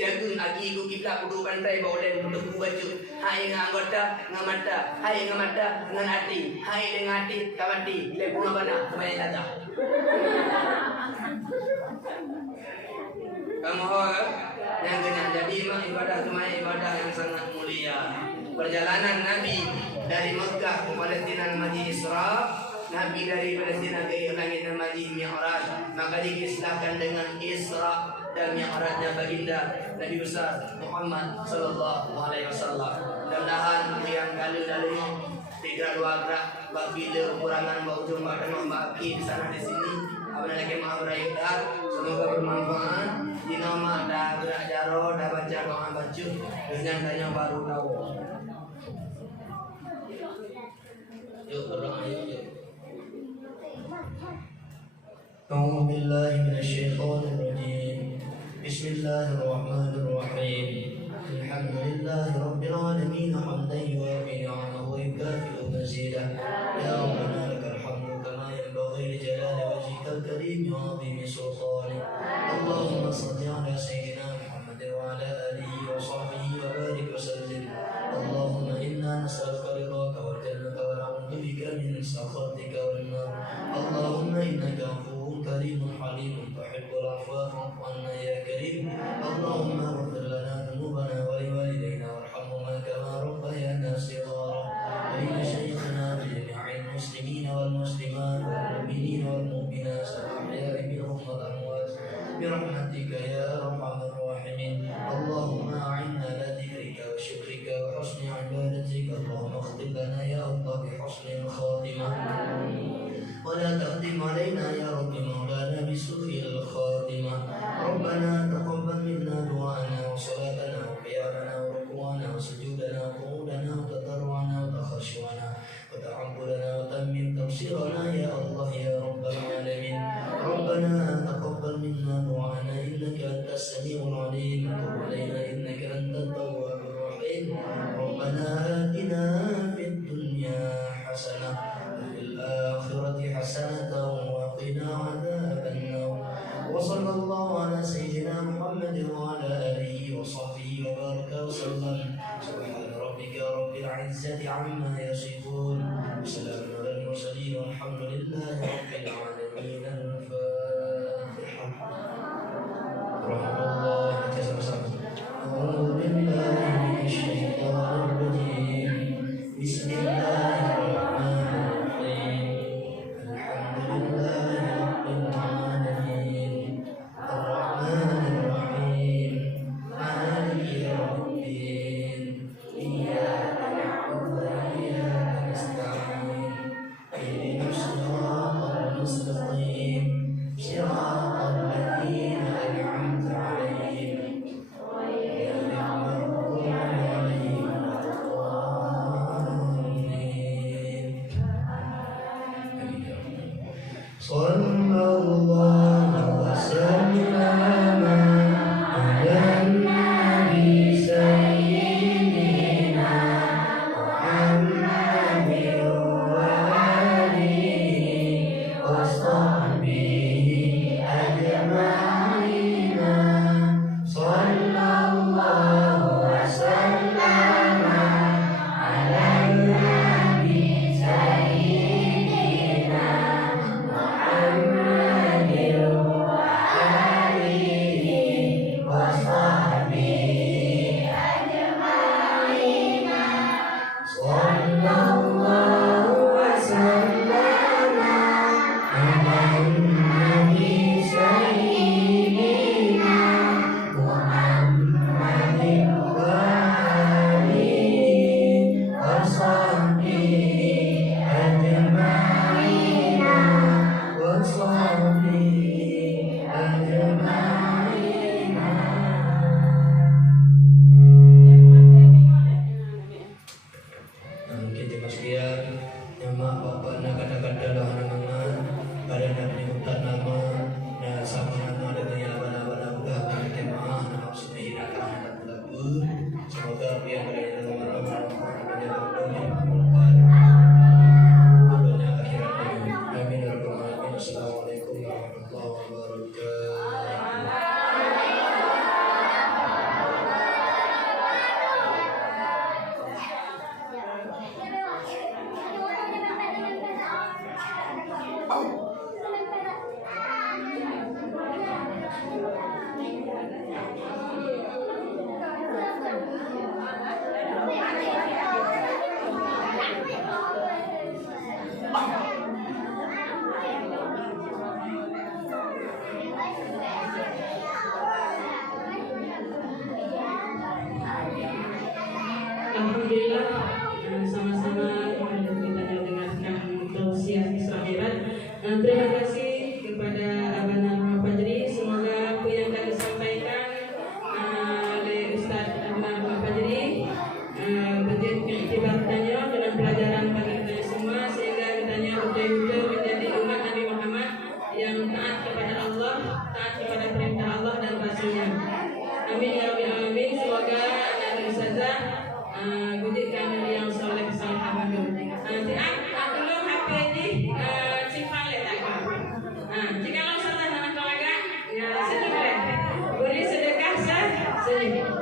jagun agi ku kiblat kudu pantai boleh untuk baju hai anggota ngamata ngan hati hai dengan hati kamati le bunga bana temayang dah kamu yang kena jadi ibadah temayang ibadah yang sangat mulia. Perjalanan Nabi dari Mekah ke Palestina Masjid Isra, Nabi dari Palestina ke langit dan Masjid Mi'raj, maka diistilahkan dengan Isra dan Mi'rajnya baginda Nabi besar Muhammad sallallahu alaihi wasallam. Mudah-mudahan yang kali dalam tiga dua gerak bila kekurangan bau jumpa dan membaki di sana di sini apabila lagi maha berayudah semoga bermanfaat di nama dah gerak jaro dah baca doa baju dengan tanya baru tahu yuk berdoa yuk أعوذ بالله من الشيطان الرجيم بسم الله الرحمن الرحيم الحمد لله رب العالمين حمدا يوافي نعمه ويكافئ مزيدا يا ربنا لك الحمد كما ينبغي لجلال وجهك الكريم وعظيم سلطانك اللهم صل على سيدنا محمد وعلى آله وصحبه وبارك وسلم اللهم إنا نسألك رضاك والجنة ونعوذ بك من سخطك والنار اللهم إنك عفو كريم حليم تحب العفو فاعف عنا يا كريم اللهم اغفر لنا ذنوبنا ولوالدينا وارحمهما كما ربيانا صغارا ولمشايخنا ولجميع المسلمين والمسلمات والمؤمنين والمؤمنات الأحياء منهم والأموات برحمتك يا أرحم الراحمين اللهم أعنا على ذكرك وشكرك وحسن عبادتك اللهم اختم لنا يا الله بحسن الخاتمة ولا تختم علينا يا رب مولانا بسوء الخاتمة ربنا تقبل منا دعاءنا وصلاتنا وقيامنا وركوعنا وسجودنا وقعودنا وتضرعنا وتخشعنا وتعبدنا وتمم تبصيرنا يا الله يا رب العالمين ربنا تقبل منا دعاءنا إنك أنت السميع العليم وتب علينا إنك أنت التواب الرحيم ربنا آتنا في الدنيا حسنة وفي الآخرة حسنة وقنا عذاب النار وصلى الله على سيدنا محمد وعلى آله وصحبه وبارك وسلم سبحان ربك رب العزة عما يصفون وسلام على المرسلين والحمد لله رب العالمين الفاتحة رحمة الله أعوذ بالله من الشيطان الرجيم بسم الله الرحمن الرحيم الحمد لله رب العالمين الرحمن الرحيم مالك يوم الدين إياك نعبد وإياك نستعين اهدنا الصراط المستقيم صراط الذين أنعمت عليهم غير المغضوب عليهم ولا الضالين صلى الله وسلم على النبي سيدنا محمد وآله وصحبه أجمعين صلى الله وسلم على النبي سيدنا محمد Wassalamualaikum warahmatullahi wabarakatuh. Alhamdulillah, sama-sama kita dengarkan tausiah akhirat. Terima kasih kepada Abang Fajri. Semoga apa yang kami sampaikan oleh Ustaz Abang Fajri menjadi iktibarkannya dalam pelajaran bagi kita semua, sehingga kita betul-betul menjadi umat Nabi Muhammad yang taat kepada Allah, taat kepada perintah Allah dan Rasulnya. Amin ya rabbal alamin. Semoga anak ustazah wujudkan yang soleh salihah baru. Tolong HP ini simpan letak. Jika ustazah nak tolak ya sini boleh. Beri sedekah sini.